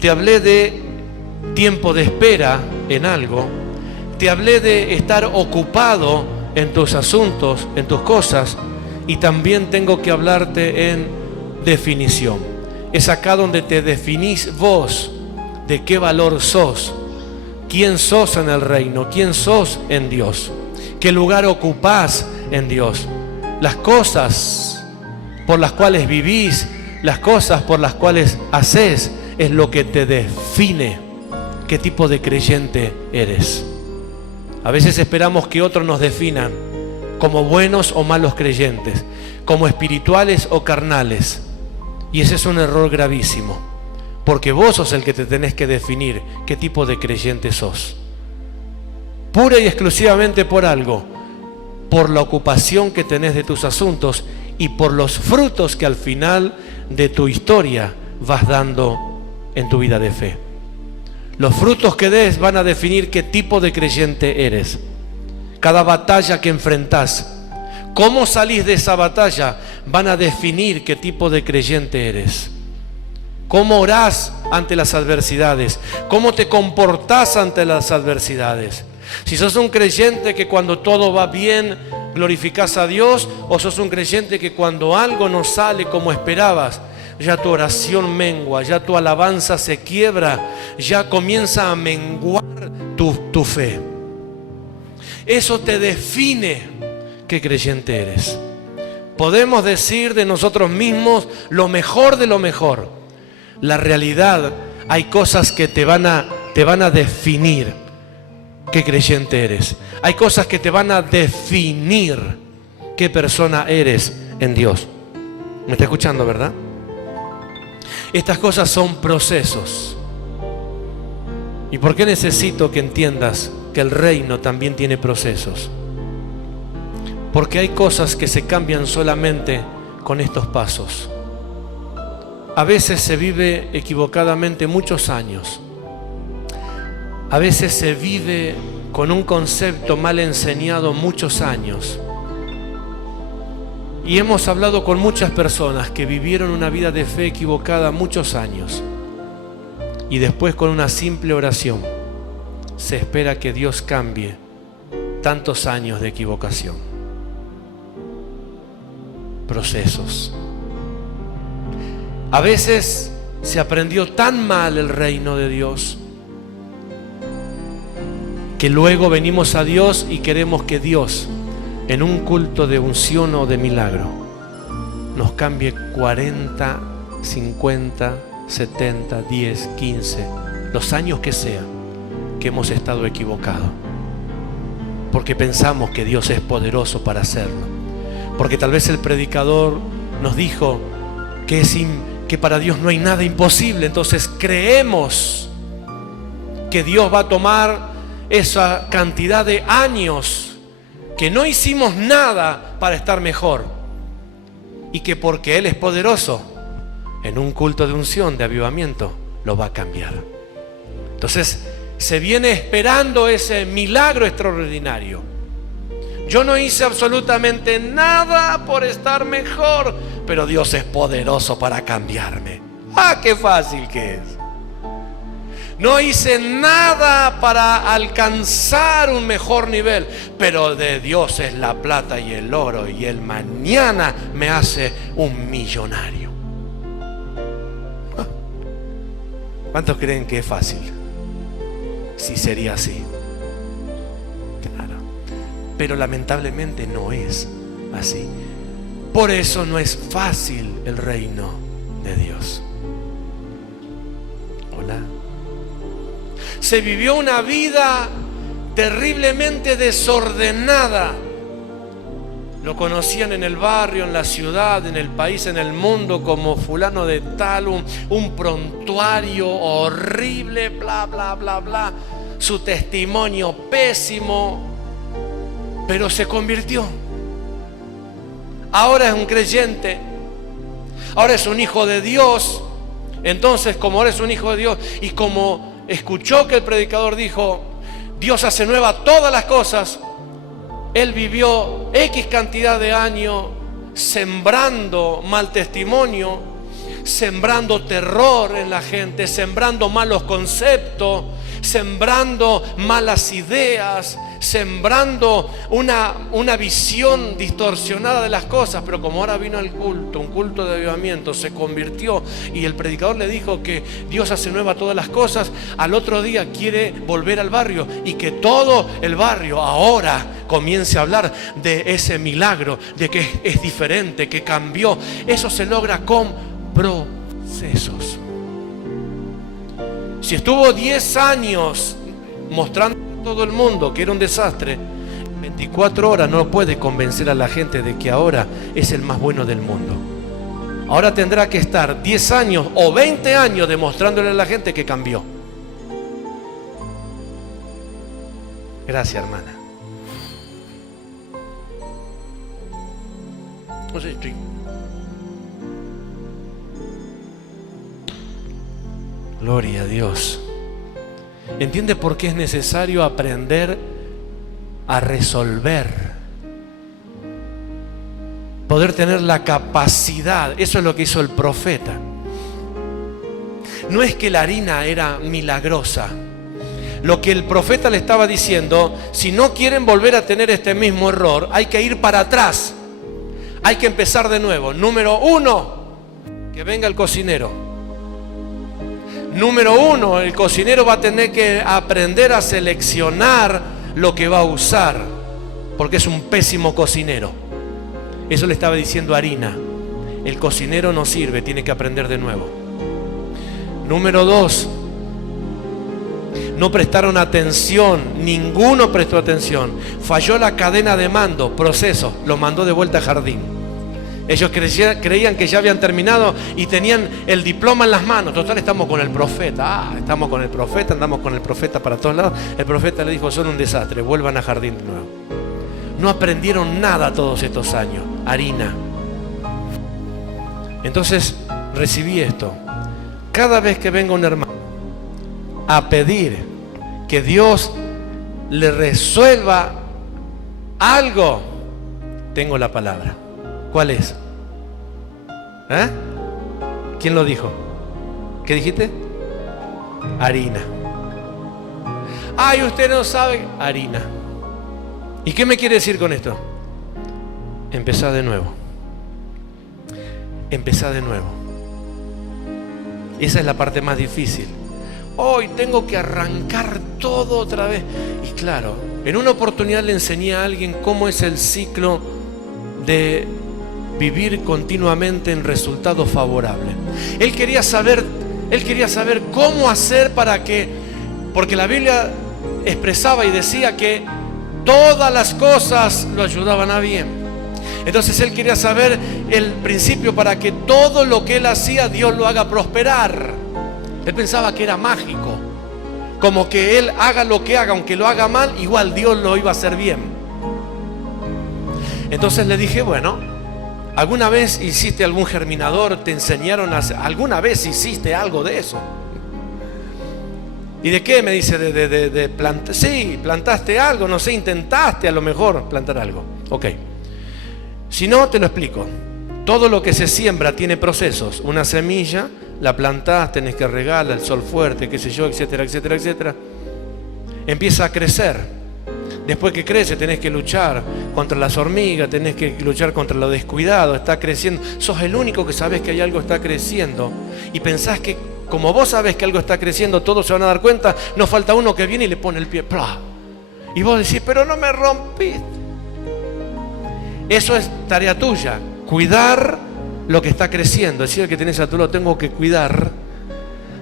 Te hablé de tiempo de espera en algo. Te hablé de estar ocupado en tus asuntos, en tus cosas. Y también tengo que hablarte en definición. Es acá donde te definís vos. ¿De qué valor sos? ¿Quién sos en el reino? ¿Quién sos en Dios? ¿Qué lugar ocupás en Dios? Las cosas por las cuales vivís, las cosas por las cuales hacés, es lo que te define qué tipo de creyente eres. A veces esperamos que otros nos definan como buenos o malos creyentes, como espirituales o carnales. Y ese es un error gravísimo. Porque vos sos el que te tenés que definir qué tipo de creyente sos. Pura y exclusivamente por algo. por la ocupación que tenés de tus asuntos y por los frutos que al final de tu historia vas dando en tu vida de fe. Los frutos que des van a definir qué tipo de creyente eres. Cada batalla que enfrentás, cómo salís de esa batalla, van a definir qué tipo de creyente eres. Cómo orás ante las adversidades, cómo te comportás ante las adversidades. Si sos un creyente que cuando todo va bien glorificás a Dios, o sos un creyente que cuando algo no sale como esperabas, ya tu oración mengua, ya tu alabanza se quiebra, ya comienza a menguar tu fe. Eso te define qué creyente eres. Podemos decir de nosotros mismos lo mejor de lo mejor. La realidad, hay cosas que te van a definir qué creyente eres. Hay cosas que te van a definir qué persona eres en Dios. ¿Me está escuchando, verdad? Estas cosas son procesos. ¿Y por qué necesito que entiendas que el reino también tiene procesos? Porque hay cosas que se cambian solamente con estos pasos. A veces se vive equivocadamente muchos años. A veces se vive con un concepto mal enseñado muchos años. Y hemos hablado con muchas personas que vivieron una vida de fe equivocada muchos años. Y después, con una simple oración, se espera que Dios cambie tantos años de equivocación. Procesos. A veces se aprendió tan mal el reino de Dios que luego venimos a Dios y queremos que Dios, en un culto de unción o de milagro, nos cambie 40, 50, 70, 10, 15, los años que sean que hemos estado equivocados. Porque pensamos que Dios es poderoso para hacerlo. Porque tal vez el predicador nos dijo que para Dios no hay nada imposible. Entonces creemos que Dios va a tomar esa cantidad de años que no hicimos nada para estar mejor, y que porque Él es poderoso, en un culto de unción, de avivamiento, lo va a cambiar. Entonces se viene esperando ese milagro extraordinario. Yo no hice absolutamente nada por estar mejor, pero Dios es poderoso para cambiarme. ¡Ah, qué fácil que es! No hice nada para alcanzar un mejor nivel, pero de Dios es la plata y el oro, y Él mañana me hace un millonario. ¿Cuántos creen que es fácil? Sí, sería así. Claro. Pero lamentablemente no es así. Por eso no es fácil el reino de Dios. Hola. Se vivió una vida terriblemente desordenada. Lo conocían en el barrio, en la ciudad, en el país, en el mundo como fulano de tal, un prontuario horrible, bla, bla, bla, bla. Su testimonio pésimo, pero se convirtió. Ahora es un creyente, ahora es un hijo de Dios. Entonces, como ahora es un hijo de Dios y como escuchó que el predicador dijo, Dios hace nueva todas las cosas, él vivió X cantidad de años sembrando mal testimonio, sembrando terror en la gente, sembrando malos conceptos, sembrando malas ideas, sembrando una visión distorsionada de las cosas. Pero como ahora vino el culto, un culto de avivamiento, se convirtió y el predicador le dijo que Dios hace nueva todas las cosas, al otro día quiere volver al barrio y que todo el barrio ahora comience a hablar de ese milagro, de que es diferente, que cambió. Eso se logra con procesos. Si estuvo 10 años mostrando a todo el mundo que era un desastre, 24 horas no puede convencer a la gente de que ahora es el más bueno del mundo. Ahora tendrá que estar 10 años o 20 años demostrándole a la gente que cambió. Gracias, hermana. No sé, estoy... Gloria a Dios. ¿Entiende por qué es necesario aprender a resolver? Poder tener la capacidad. Eso es lo que hizo el profeta. No es que la harina era milagrosa. Lo que el profeta le estaba diciendo, si no quieren volver a tener este mismo error, hay que ir para atrás. Hay que empezar de nuevo. Número 1, que venga el cocinero. Número 1, el cocinero va a tener que aprender a seleccionar lo que va a usar, porque es un pésimo cocinero. Eso le estaba diciendo a Harina. El cocinero no sirve, tiene que aprender de nuevo. Número 2, no prestaron atención, ninguno prestó atención. Falló la cadena de mando, proceso, los mandó de vuelta a jardín. Ellos creían que ya habían terminado y tenían el diploma en las manos. Total, estamos con el profeta. Estamos con el profeta, andamos con el profeta para todos lados. El profeta le dijo, son un desastre, vuelvan a jardín de nuevo. No aprendieron nada todos estos años. Harina. Entonces, recibí esto. Cada vez que venga un hermano a pedir que Dios le resuelva algo, tengo la palabra. ¿Cuál es? ¿Quién lo dijo? ¿Qué dijiste? Harina. Ay, usted no sabe. Harina. ¿Y qué me quiere decir con esto? Empezá de nuevo. Empezá de nuevo. Esa es la parte más difícil. Hoy tengo que arrancar todo otra vez. Y claro, en una oportunidad le enseñé a alguien cómo es el ciclo de vivir continuamente en resultados favorables. Él quería saber cómo hacer para que, porque la Biblia expresaba y decía que todas las cosas lo ayudaban a bien. Entonces él quería saber el principio para que todo lo que él hacía, Dios lo haga prosperar. Él pensaba que era mágico, como que él haga lo que haga, aunque lo haga mal, igual Dios lo iba a hacer bien. Entonces le dije, bueno, ¿alguna vez hiciste algún germinador? ¿Te enseñaron a hacer? ¿Alguna vez hiciste algo de eso? ¿Y de qué? Me dice, de plantar. Sí, plantaste algo, no sé, intentaste a lo mejor plantar algo. Ok. Si no, te lo explico. Todo lo que se siembra tiene procesos. Una semilla, la plantás, tenés que regarla, el sol fuerte, qué sé yo, etcétera, etcétera, etcétera. Empieza a crecer. Después que crece tenés que luchar contra las hormigas, tenés que luchar contra lo descuidado, está creciendo. Sos el único que sabés que hay algo está creciendo y pensás que como vos sabés que algo está creciendo, todos se van a dar cuenta, no falta uno que viene y le pone el pie. ¡Plah! Y vos decís, pero no me rompiste. Eso es tarea tuya, cuidar lo que está creciendo. Decir al que tenés a tu lado, tengo que cuidar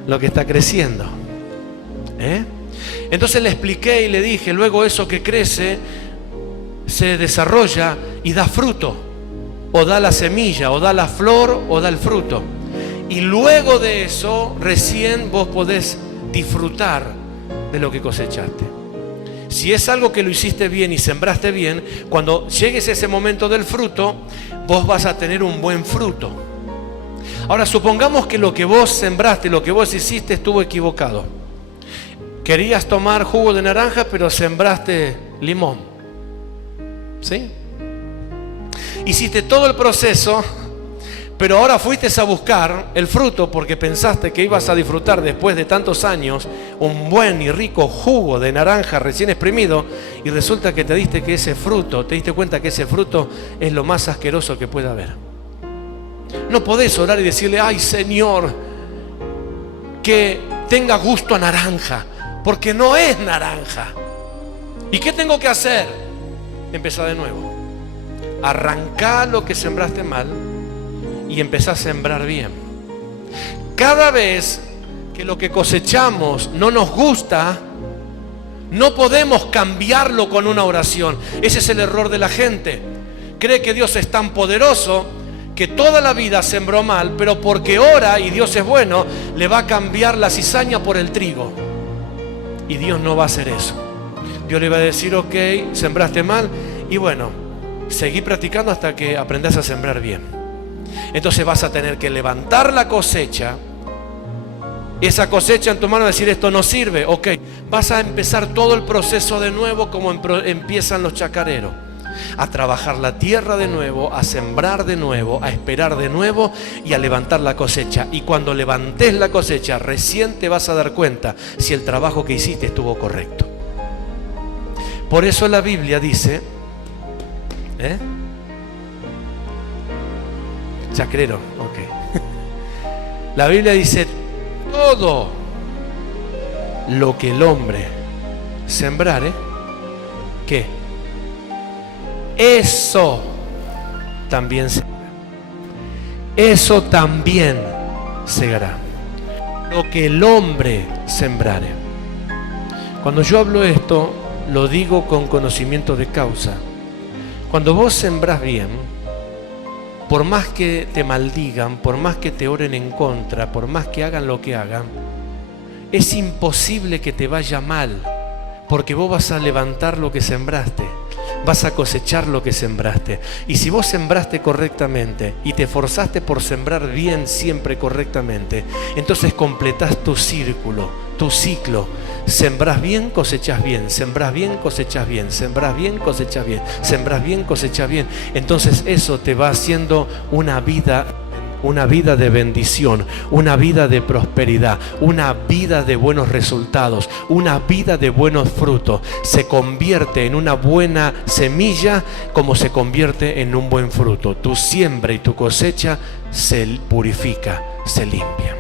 lo que está creciendo. Entonces le expliqué y le dije, luego eso que crece se desarrolla y da fruto, o da la semilla, o da la flor, o da el fruto. Y luego de eso recién vos podés disfrutar de lo que cosechaste. Si es algo que lo hiciste bien y sembraste bien, cuando llegues a ese momento del fruto, vos vas a tener un buen fruto. Ahora supongamos que lo que vos sembraste, lo que vos hiciste estuvo equivocado. Querías tomar jugo de naranja, pero sembraste limón. ¿Sí? Hiciste todo el proceso, pero ahora fuiste a buscar el fruto porque pensaste que ibas a disfrutar después de tantos años un buen y rico jugo de naranja recién exprimido, y resulta que te diste cuenta que ese fruto es lo más asqueroso que puede haber. No podés orar y decirle, ay Señor, que tenga gusto a naranja, porque no es naranja. ¿Y qué tengo que hacer? Empezá de nuevo. Arrancá lo que sembraste mal y empezá a sembrar bien. Cada vez que lo que cosechamos no nos gusta, no podemos cambiarlo con una oración. Ese es el error de la gente. Cree que Dios es tan poderoso que toda la vida sembró mal, pero porque ora y Dios es bueno, le va a cambiar la cizaña por el trigo. Y Dios no va a hacer eso. Dios le va a decir, ok, sembraste mal, y bueno, Seguí practicando hasta que aprendas a sembrar bien. Entonces vas a tener que levantar la cosecha. Esa cosecha en tu mano, decir esto no sirve, ok. Vas a empezar todo el proceso de nuevo como empiezan los chacareros. A trabajar la tierra de nuevo, a sembrar de nuevo, a esperar de nuevo y a levantar la cosecha. Y cuando levantes la cosecha, recién te vas a dar cuenta si el trabajo que hiciste estuvo correcto. Por eso la Biblia dice, chacrero, ok. La Biblia dice, todo lo que el hombre sembrare, ¿qué? Eso también segará. Eso también segará. Lo que el hombre sembrare. Cuando yo hablo esto, lo digo con conocimiento de causa. Cuando vos sembrás bien, por más que te maldigan, por más que te oren en contra, por más que hagan lo que hagan, es imposible que te vaya mal, porque vos vas a levantar lo que sembraste. Vas a cosechar lo que sembraste. Y si vos sembraste correctamente y te esforzaste por sembrar bien siempre correctamente, entonces completás tu círculo, tu ciclo. Sembrás bien, cosechás bien. Sembrás bien, cosechás bien. Sembrás bien, cosechás bien. Sembrás bien, cosechás bien. Entonces eso te va haciendo una vida de bendición, una vida de prosperidad, una vida de buenos resultados, una vida de buenos frutos. Se convierte en una buena semilla como se convierte en un buen fruto. Tu siembra y tu cosecha se purifica, se limpia.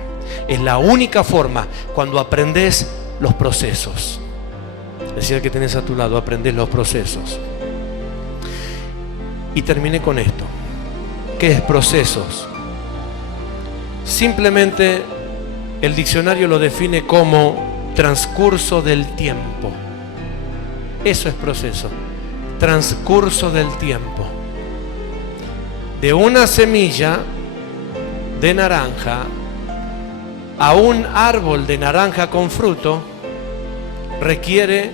Es la única forma cuando aprendes los procesos. Decía que tenés a tu lado, aprendes los procesos. Y terminé con esto. ¿Qué es procesos? Simplemente el diccionario lo define como transcurso del tiempo. Eso es proceso. Transcurso del tiempo. De una semilla de naranja a un árbol de naranja con fruto requiere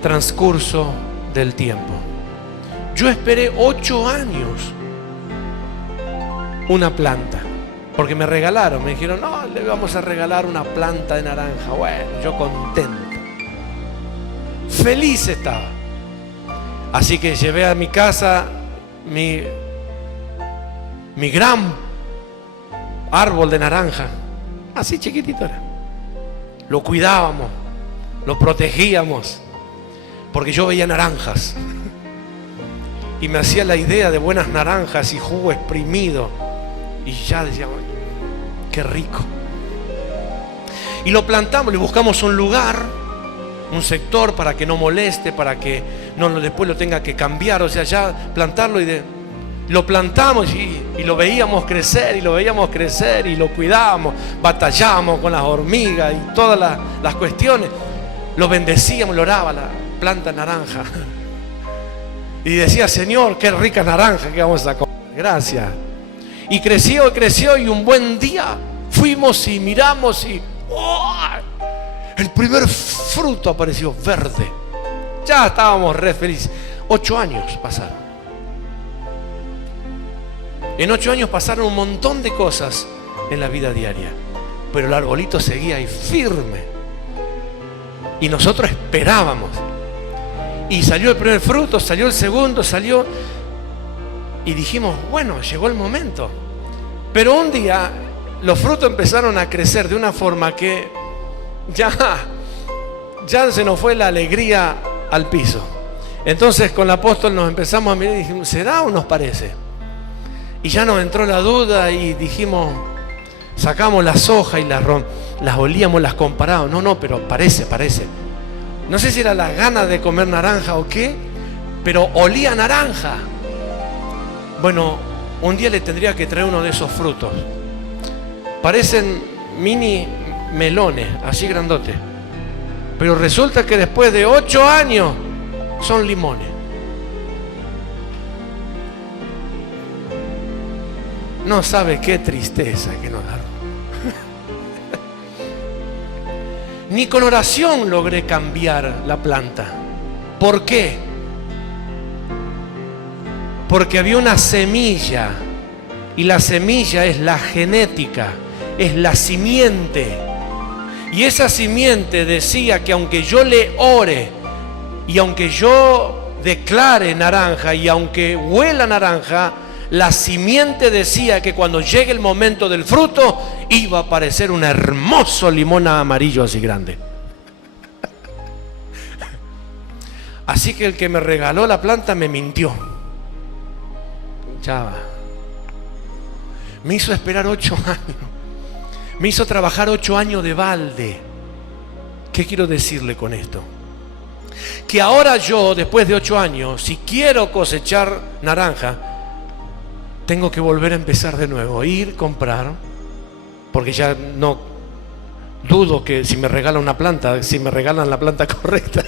transcurso del tiempo. Yo esperé 8 años una planta. Porque me regalaron, me dijeron, no, le vamos a regalar una planta de naranja. Bueno, yo contento. Feliz estaba. Así que llevé a mi casa mi gran árbol de naranja. Así chiquitito era. Lo cuidábamos, lo protegíamos, porque yo veía naranjas. Y me hacía la idea de buenas naranjas y jugo exprimido. Y ya decíamos, qué rico. Y lo plantamos, le buscamos un lugar, un sector para que no moleste, para que no después lo tenga que cambiar. O sea, ya plantarlo lo plantamos y lo veíamos crecer, y lo veíamos crecer, y lo cuidábamos, batallábamos con las hormigas y todas las cuestiones. Lo bendecíamos, lo oraba la planta naranja. Y decía, Señor, qué rica naranja que vamos a comer. Gracias. Y creció y un buen día fuimos y miramos y ¡oh! El primer fruto apareció verde. Ya estábamos re felices. 8 años pasaron. En 8 años pasaron un montón de cosas en la vida diaria, pero el arbolito seguía ahí firme. Y nosotros esperábamos. Y salió el primer fruto, salió el segundo, salió. Y dijimos, bueno, llegó el momento. Pero un día los frutos empezaron a crecer de una forma que ya se nos fue la alegría al piso. Entonces con el apóstol nos empezamos a mirar y dijimos, ¿será o nos parece? Y ya nos entró la duda y dijimos, sacamos las hojas y las olíamos, las comparábamos. No, pero parece. No sé si era la gana de comer naranja o qué, pero olía naranja. Bueno, un día le tendría que traer uno de esos frutos. Parecen mini melones, así grandotes. Pero resulta que después de 8 años son limones. No sabe qué tristeza que nos agarró. Ni con oración logré cambiar la planta. ¿Por qué? Porque había una semilla, y la semilla es la genética, es la simiente. Y esa simiente decía que aunque yo le ore, y aunque yo declare naranja, y aunque huela naranja, la simiente decía que cuando llegue el momento del fruto, iba a aparecer un hermoso limón amarillo así grande. Así que el que me regaló la planta me mintió. Chava. Me hizo esperar 8 años. Me hizo trabajar 8 años de balde. ¿Qué quiero decirle con esto? Que ahora yo, después de 8 años, si quiero cosechar naranja, tengo que volver a empezar de nuevo. Ir, comprar, porque ya no dudo que si me regalan una planta, si me regalan la planta correcta,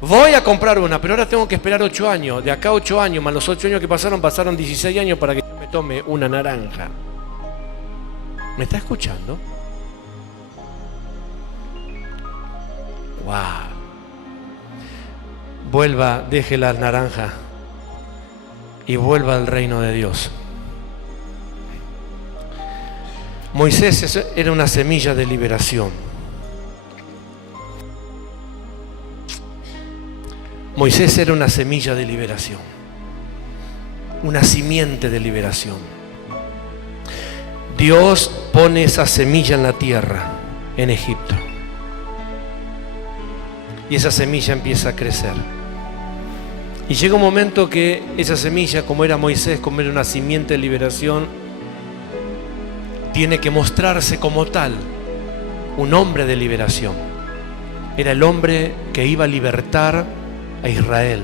voy a comprar una, pero ahora tengo que esperar 8 años. De acá 8 años, más los 8 años que pasaron 16 años para que me tome una naranja. ¿Me está escuchando? ¡Wow! Vuelva, deje la naranja y vuelva al reino de Dios. Moisés era una semilla de liberación. Moisés era una semilla de liberación, una simiente de liberación. Dios pone esa semilla en la tierra, en Egipto, y esa semilla empieza a crecer. Y llega un momento que esa semilla, como era Moisés, como era una simiente de liberación, tiene que mostrarse como tal, un hombre de liberación. Era el hombre que iba a libertar a Israel.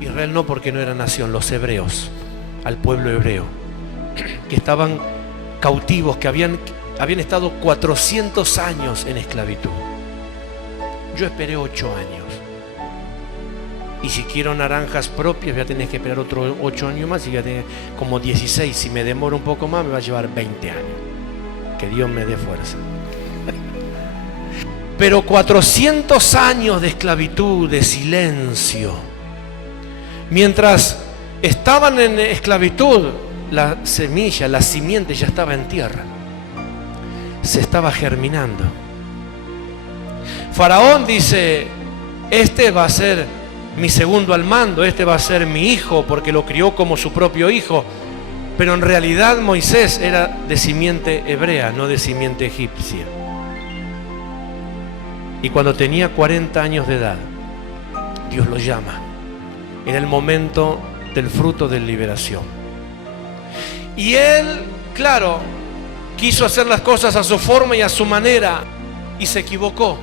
Israel no, porque no era nación, los hebreos, al pueblo hebreo, que estaban cautivos, que habían estado 400 años en esclavitud. Yo esperé 8 años. Y si quiero naranjas propias, voy a tener que esperar otros 8 años más, y voy a tener como 16. Si me demoro un poco más, me va a llevar 20 años. Que Dios me dé fuerza. Pero 400 años de esclavitud, de silencio. Mientras estaban en esclavitud, la semilla, la simiente ya estaba en tierra. Se estaba germinando. Faraón dice: este va a ser mi segundo al mando, este va a ser mi hijo, porque lo crió como su propio hijo. Pero en realidad Moisés era de simiente hebrea, no de simiente egipcia. Y cuando tenía 40 años de edad, Dios lo llama. Era el momento del fruto de liberación. Y él, claro, quiso hacer las cosas a su forma y a su manera, y se equivocó.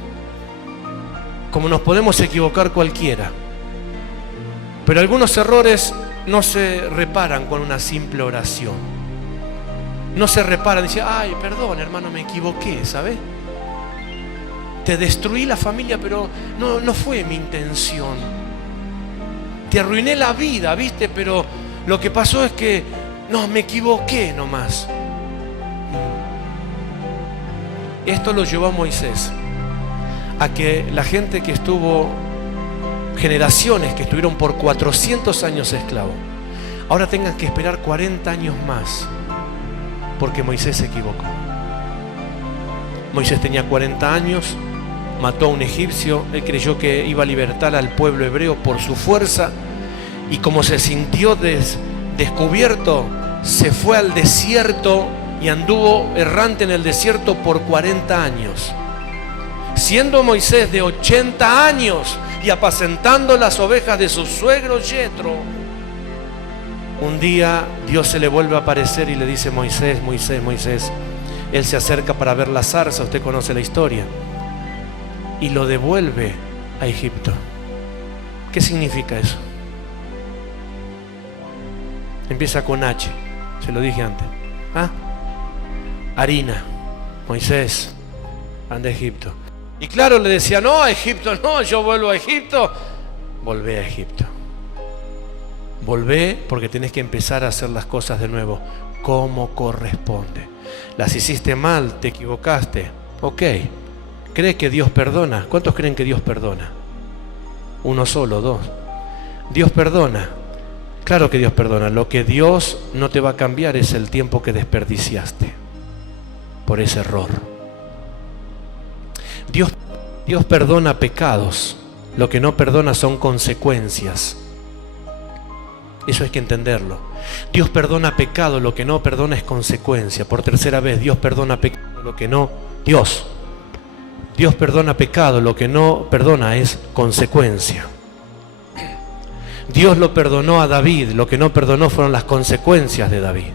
Como nos podemos equivocar cualquiera. Pero algunos errores no se reparan con una simple oración. No se reparan, dice: ay, perdón, hermano, me equivoqué, ¿sabes? Te destruí la familia, pero no fue mi intención. Te arruiné la vida, ¿viste? Pero lo que pasó es que no, me equivoqué nomás. Esto lo llevó a Moisés a que la gente que estuvo, generaciones que estuvieron por 400 años esclavos, ahora tengan que esperar 40 años más, porque Moisés se equivocó. Moisés tenía 40 años, mató a un egipcio, él creyó que iba a libertar al pueblo hebreo por su fuerza, y como se sintió descubierto, se fue al desierto y anduvo errante en el desierto por 40 años. Siendo Moisés de 80 años y apacentando las ovejas de su suegro Yetro, un día Dios se le vuelve a aparecer y le dice: Moisés, Moisés, Moisés. Él se acerca para ver la zarza, usted conoce la historia, y lo devuelve a Egipto. ¿Qué significa eso? Empieza con H, se lo dije antes. Harina. Moisés, anda a Egipto. Y claro, le decía: no, a Egipto no, yo vuelvo a Egipto. Volvé a Egipto. Volvé, porque tenés que empezar a hacer las cosas de nuevo como corresponde. Las hiciste mal, te equivocaste. Ok. ¿Cree que Dios perdona? ¿Cuántos creen que Dios perdona? Uno solo, dos. Dios perdona. Claro que Dios perdona. Lo que Dios no te va a cambiar es el tiempo que desperdiciaste por ese error. Dios perdona pecados. Lo que no perdona son consecuencias. Eso hay que entenderlo. Dios perdona pecado, lo que no perdona es consecuencia. Por tercera vez, Dios perdona pecado, lo que no... Dios perdona pecado, lo que no perdona es consecuencia. Dios lo perdonó a David, lo que no perdonó fueron las consecuencias de David.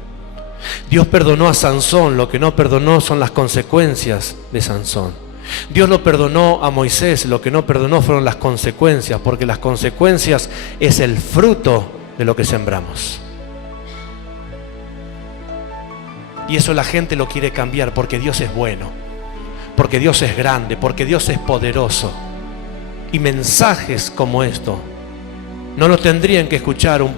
Dios perdonó a Sansón, lo que no perdonó son las consecuencias de Sansón. Dios lo perdonó a Moisés, lo que no perdonó fueron las consecuencias, porque las consecuencias es el fruto de lo que sembramos. Y eso la gente lo quiere cambiar porque Dios es bueno, porque Dios es grande, porque Dios es poderoso. Y mensajes como esto no lo tendrían que escuchar un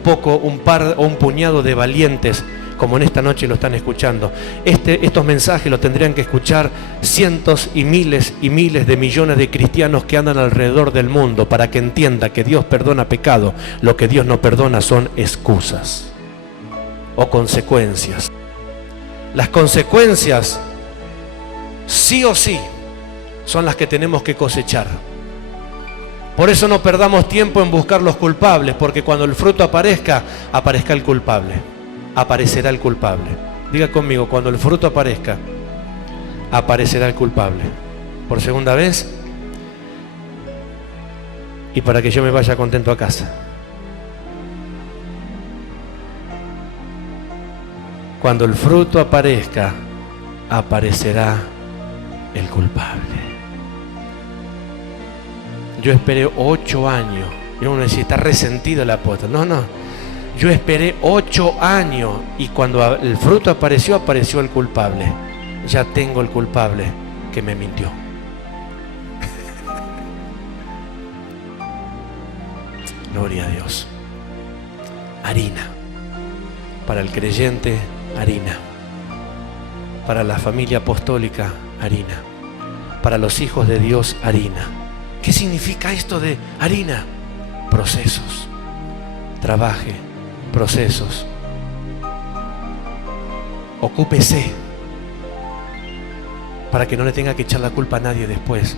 par o un puñado de valientes como en esta noche lo están escuchando. Estos mensajes los tendrían que escuchar cientos y miles de millones de cristianos que andan alrededor del mundo para que entienda que Dios perdona pecado. Lo que Dios no perdona son excusas o consecuencias. Las consecuencias, sí o sí, son las que tenemos que cosechar. Por eso no perdamos tiempo en buscar los culpables, porque cuando el fruto aparezca el culpable. Aparecerá el culpable. Diga conmigo, cuando el fruto aparezca, aparecerá el culpable. Por segunda vez, y para que yo me vaya contento a casa. Cuando el fruto aparezca, aparecerá el culpable. Yo esperé 8 años. Y uno dice, está resentido el apóstol. No. Yo esperé 8 años y cuando el fruto apareció el culpable. Ya tengo el culpable que me mintió. Gloria a Dios. Harina. Para el creyente, harina. Para la familia apostólica, harina. Para los hijos de Dios, harina. ¿Qué significa esto de harina? Procesos. Trabaje. Procesos. Ocúpese para que no le tenga que echar la culpa a nadie después.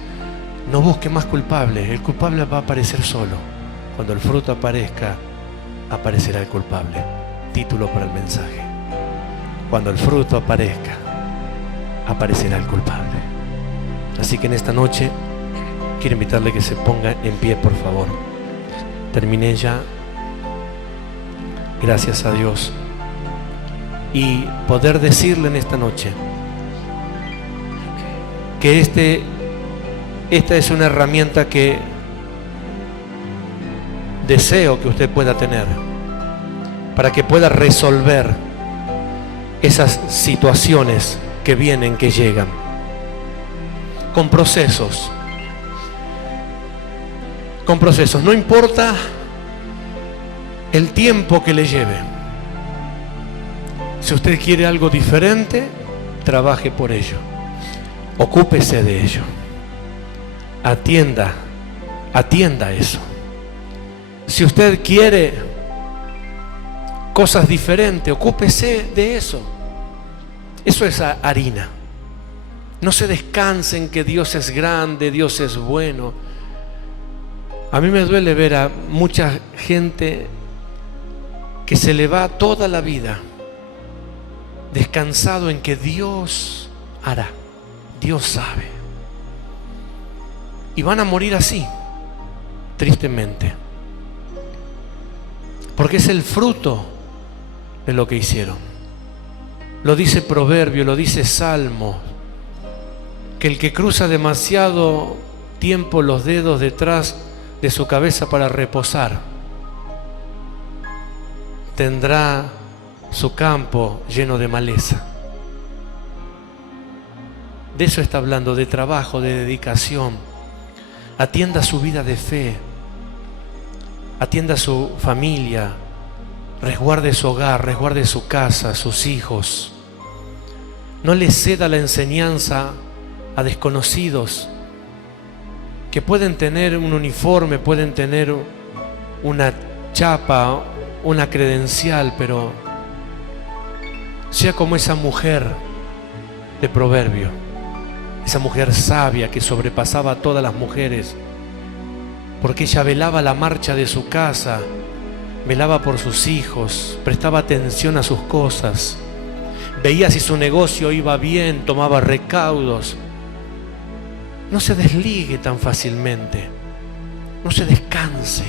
No busque más culpables. El culpable va a aparecer solo. Cuando el fruto aparezca, aparecerá el culpable. Título para el mensaje: cuando el fruto aparezca, aparecerá el culpable. Así que en esta noche quiero invitarle que se ponga en pie, por favor. Terminé ya. Gracias a Dios. Y poder decirle en esta noche que esta es una herramienta que deseo que usted pueda tener para que pueda resolver esas situaciones que vienen, que llegan, con procesos. No importa el tiempo que le lleve. Si usted quiere algo diferente, trabaje por ello. Ocúpese de ello. Atienda eso. Si usted quiere cosas diferentes, ocúpese de eso. Eso es harina. No se descansen que Dios es grande, Dios es bueno. A mí me duele ver a mucha gente que se le va toda la vida descansado en que Dios hará, Dios sabe. Y van a morir así, tristemente. Porque es el fruto de lo que hicieron. Lo dice Proverbio, lo dice Salmo, que el que cruza demasiado tiempo los dedos detrás de su cabeza para reposar, tendrá su campo lleno de maleza. De eso está hablando, de trabajo, de dedicación. Atienda su vida de fe, atienda su familia, resguarde su hogar, resguarde su casa, sus hijos. No le ceda la enseñanza a desconocidos que pueden tener un uniforme, pueden tener una chapa, una credencial, pero sea como esa mujer de Proverbio, esa mujer sabia que sobrepasaba a todas las mujeres, porque ella velaba la marcha de su casa, velaba por sus hijos, prestaba atención a sus cosas, veía si su negocio iba bien, tomaba recaudos. No se desligue tan fácilmente, no se descanse,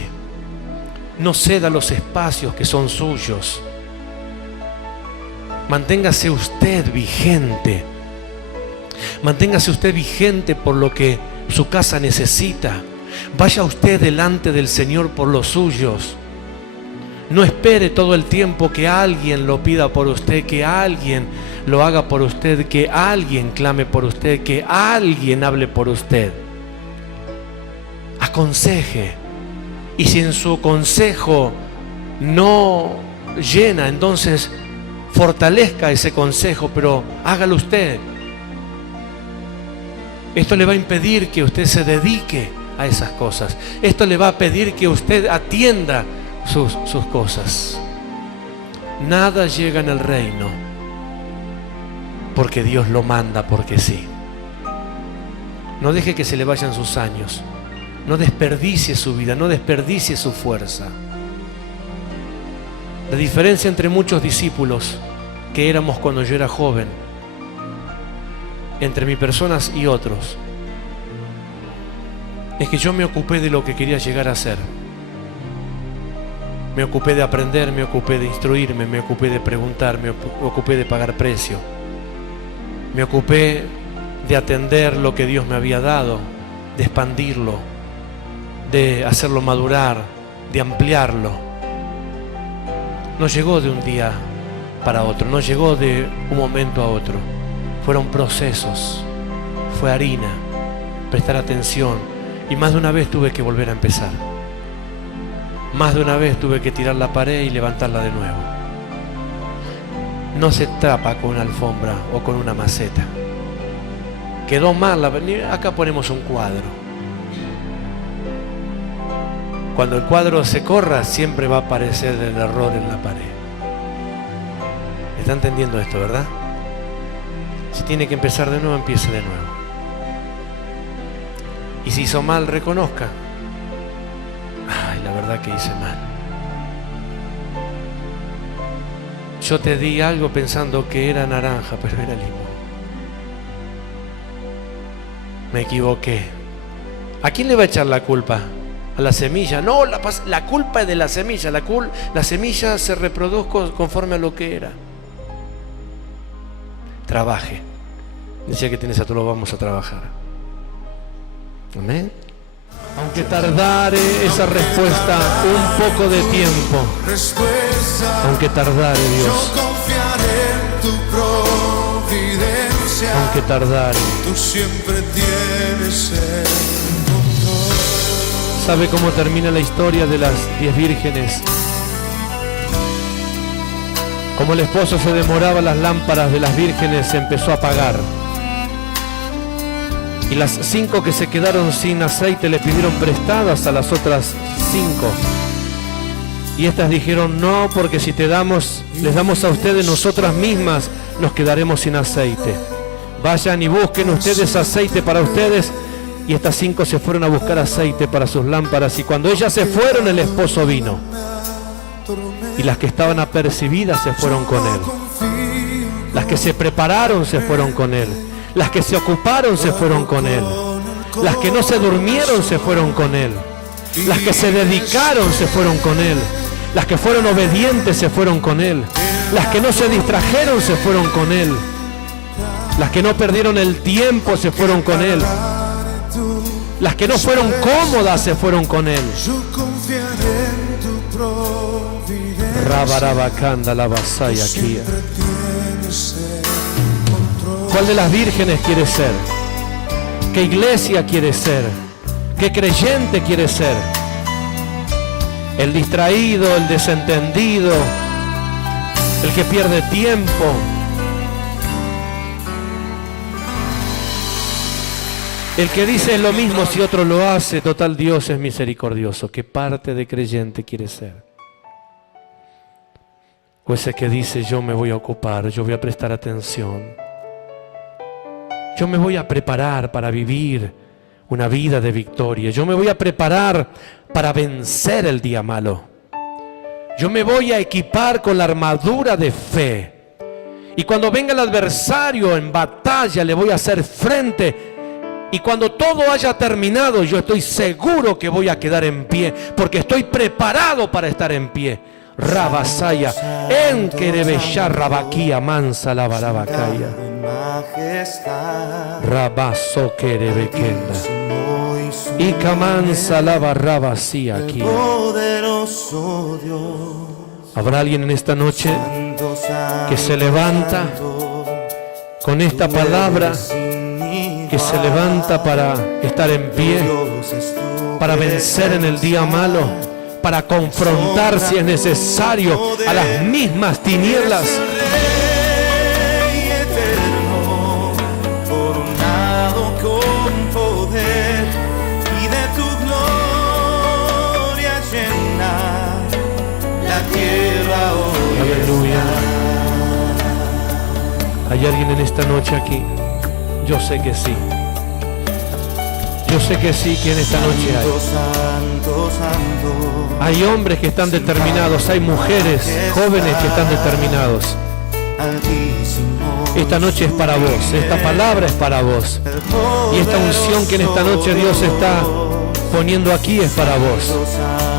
no ceda los espacios que son suyos. Manténgase usted vigente, manténgase usted vigente por lo que su casa necesita. Vaya usted delante del Señor por los suyos. No espere todo el tiempo que alguien lo pida por usted, que alguien lo haga por usted, que alguien clame por usted, que alguien hable por usted. Aconseje. Y si en su consejo no llena, entonces fortalezca ese consejo, pero hágalo usted. Esto le va a impedir que usted se dedique a esas cosas. Esto le va a pedir que usted atienda sus cosas. Nada llega en el reino porque Dios lo manda, porque sí. No deje que se le vayan sus años. No desperdicie su vida, no desperdicie su fuerza. La diferencia entre muchos discípulos que éramos cuando yo era joven, entre mis personas y otros, es que yo me ocupé de lo que quería llegar a ser. Me ocupé de aprender, me ocupé de instruirme, me ocupé de preguntar, me ocupé de pagar precio. Me ocupé de atender lo que Dios me había dado, de expandirlo, de hacerlo madurar, de ampliarlo. No llegó de un día para otro, no llegó de un momento a otro. Fueron procesos, fue harina, prestar atención, y más de una vez tuve que volver a empezar. Más de una vez tuve que tirar la pared y levantarla de nuevo. No se tapa con una alfombra o con una maceta. Quedó mal, acá ponemos un cuadro. Cuando el cuadro se corra, siempre va a aparecer el error en la pared. ¿Está entendiendo esto, verdad? Si tiene que empezar de nuevo, empiece de nuevo. Y si hizo mal, reconozca. Ay, la verdad que hice mal. Yo te di algo pensando que era naranja, pero era limón. Me equivoqué. ¿A quién le va a echar la culpa? ¿A la semilla? No, la culpa es de la semilla. La semilla se reprodujo conforme a lo que era. Trabaje. Decía que tienes a todos, vamos a trabajar. Amén. Aunque tardare esa respuesta un poco de tiempo, aunque tardare, Dios, aunque tardare, tú siempre tienes el control. ¿Sabe cómo termina la historia de las 10 vírgenes? Como el esposo se demoraba, las lámparas de las vírgenes se empezó a apagar. Y las 5 que se quedaron sin aceite le pidieron prestadas a las otras 5. Y estas dijeron, no, porque si les damos a ustedes, nosotras mismas nos quedaremos sin aceite. Vayan y busquen ustedes aceite para ustedes. Y estas 5 se fueron a buscar aceite para sus lámparas. Y cuando ellas se fueron, el esposo vino. Y las que estaban apercibidas se fueron con él. Las que se prepararon se fueron con él. Las que se ocuparon se fueron con él. Las que no se durmieron se fueron con él. Las que se dedicaron se fueron con él. Las que fueron obedientes se fueron con él. Las que no se distrajeron se fueron con él. Las que no perdieron el tiempo se fueron con él. Las que no fueron cómodas se fueron con él. Rabarabacanda la vasaya aquí. ¿Cuál de las vírgenes quiere ser? ¿Qué iglesia quiere ser? ¿Qué creyente quiere ser? El distraído, el desentendido, el que pierde tiempo. El que dice lo mismo si otro lo hace, total Dios es misericordioso. ¿Qué parte de creyente quiere ser? O ese que dice, yo me voy a ocupar, yo voy a prestar atención. Yo me voy a preparar para vivir una vida de victoria. Yo me voy a preparar para vencer el día malo. Yo me voy a equipar con la armadura de fe. Y cuando venga el adversario en batalla, le voy a hacer frente. Y cuando todo haya terminado, yo estoy seguro que voy a quedar en pie, porque estoy preparado para estar en pie. Rabasaya, en Kerebesha Rabaquía, mansa la barabacaya. Rabaso Kerebekenda. Y Kamansa la barrabasía aquí. Habrá alguien en esta noche que se levanta con esta palabra, que se levanta para estar en pie, para vencer en el día malo, para confrontar si es necesario a las mismas tinieblas. Aleluya. ¿Hay alguien en esta noche aquí? Yo sé que sí. Yo sé que sí, que en esta noche hay. Hay hombres que están determinados, hay mujeres, jóvenes que están determinados. Esta noche es para vos, esta palabra es para vos. Y esta unción que en esta noche Dios está poniendo aquí es para vos.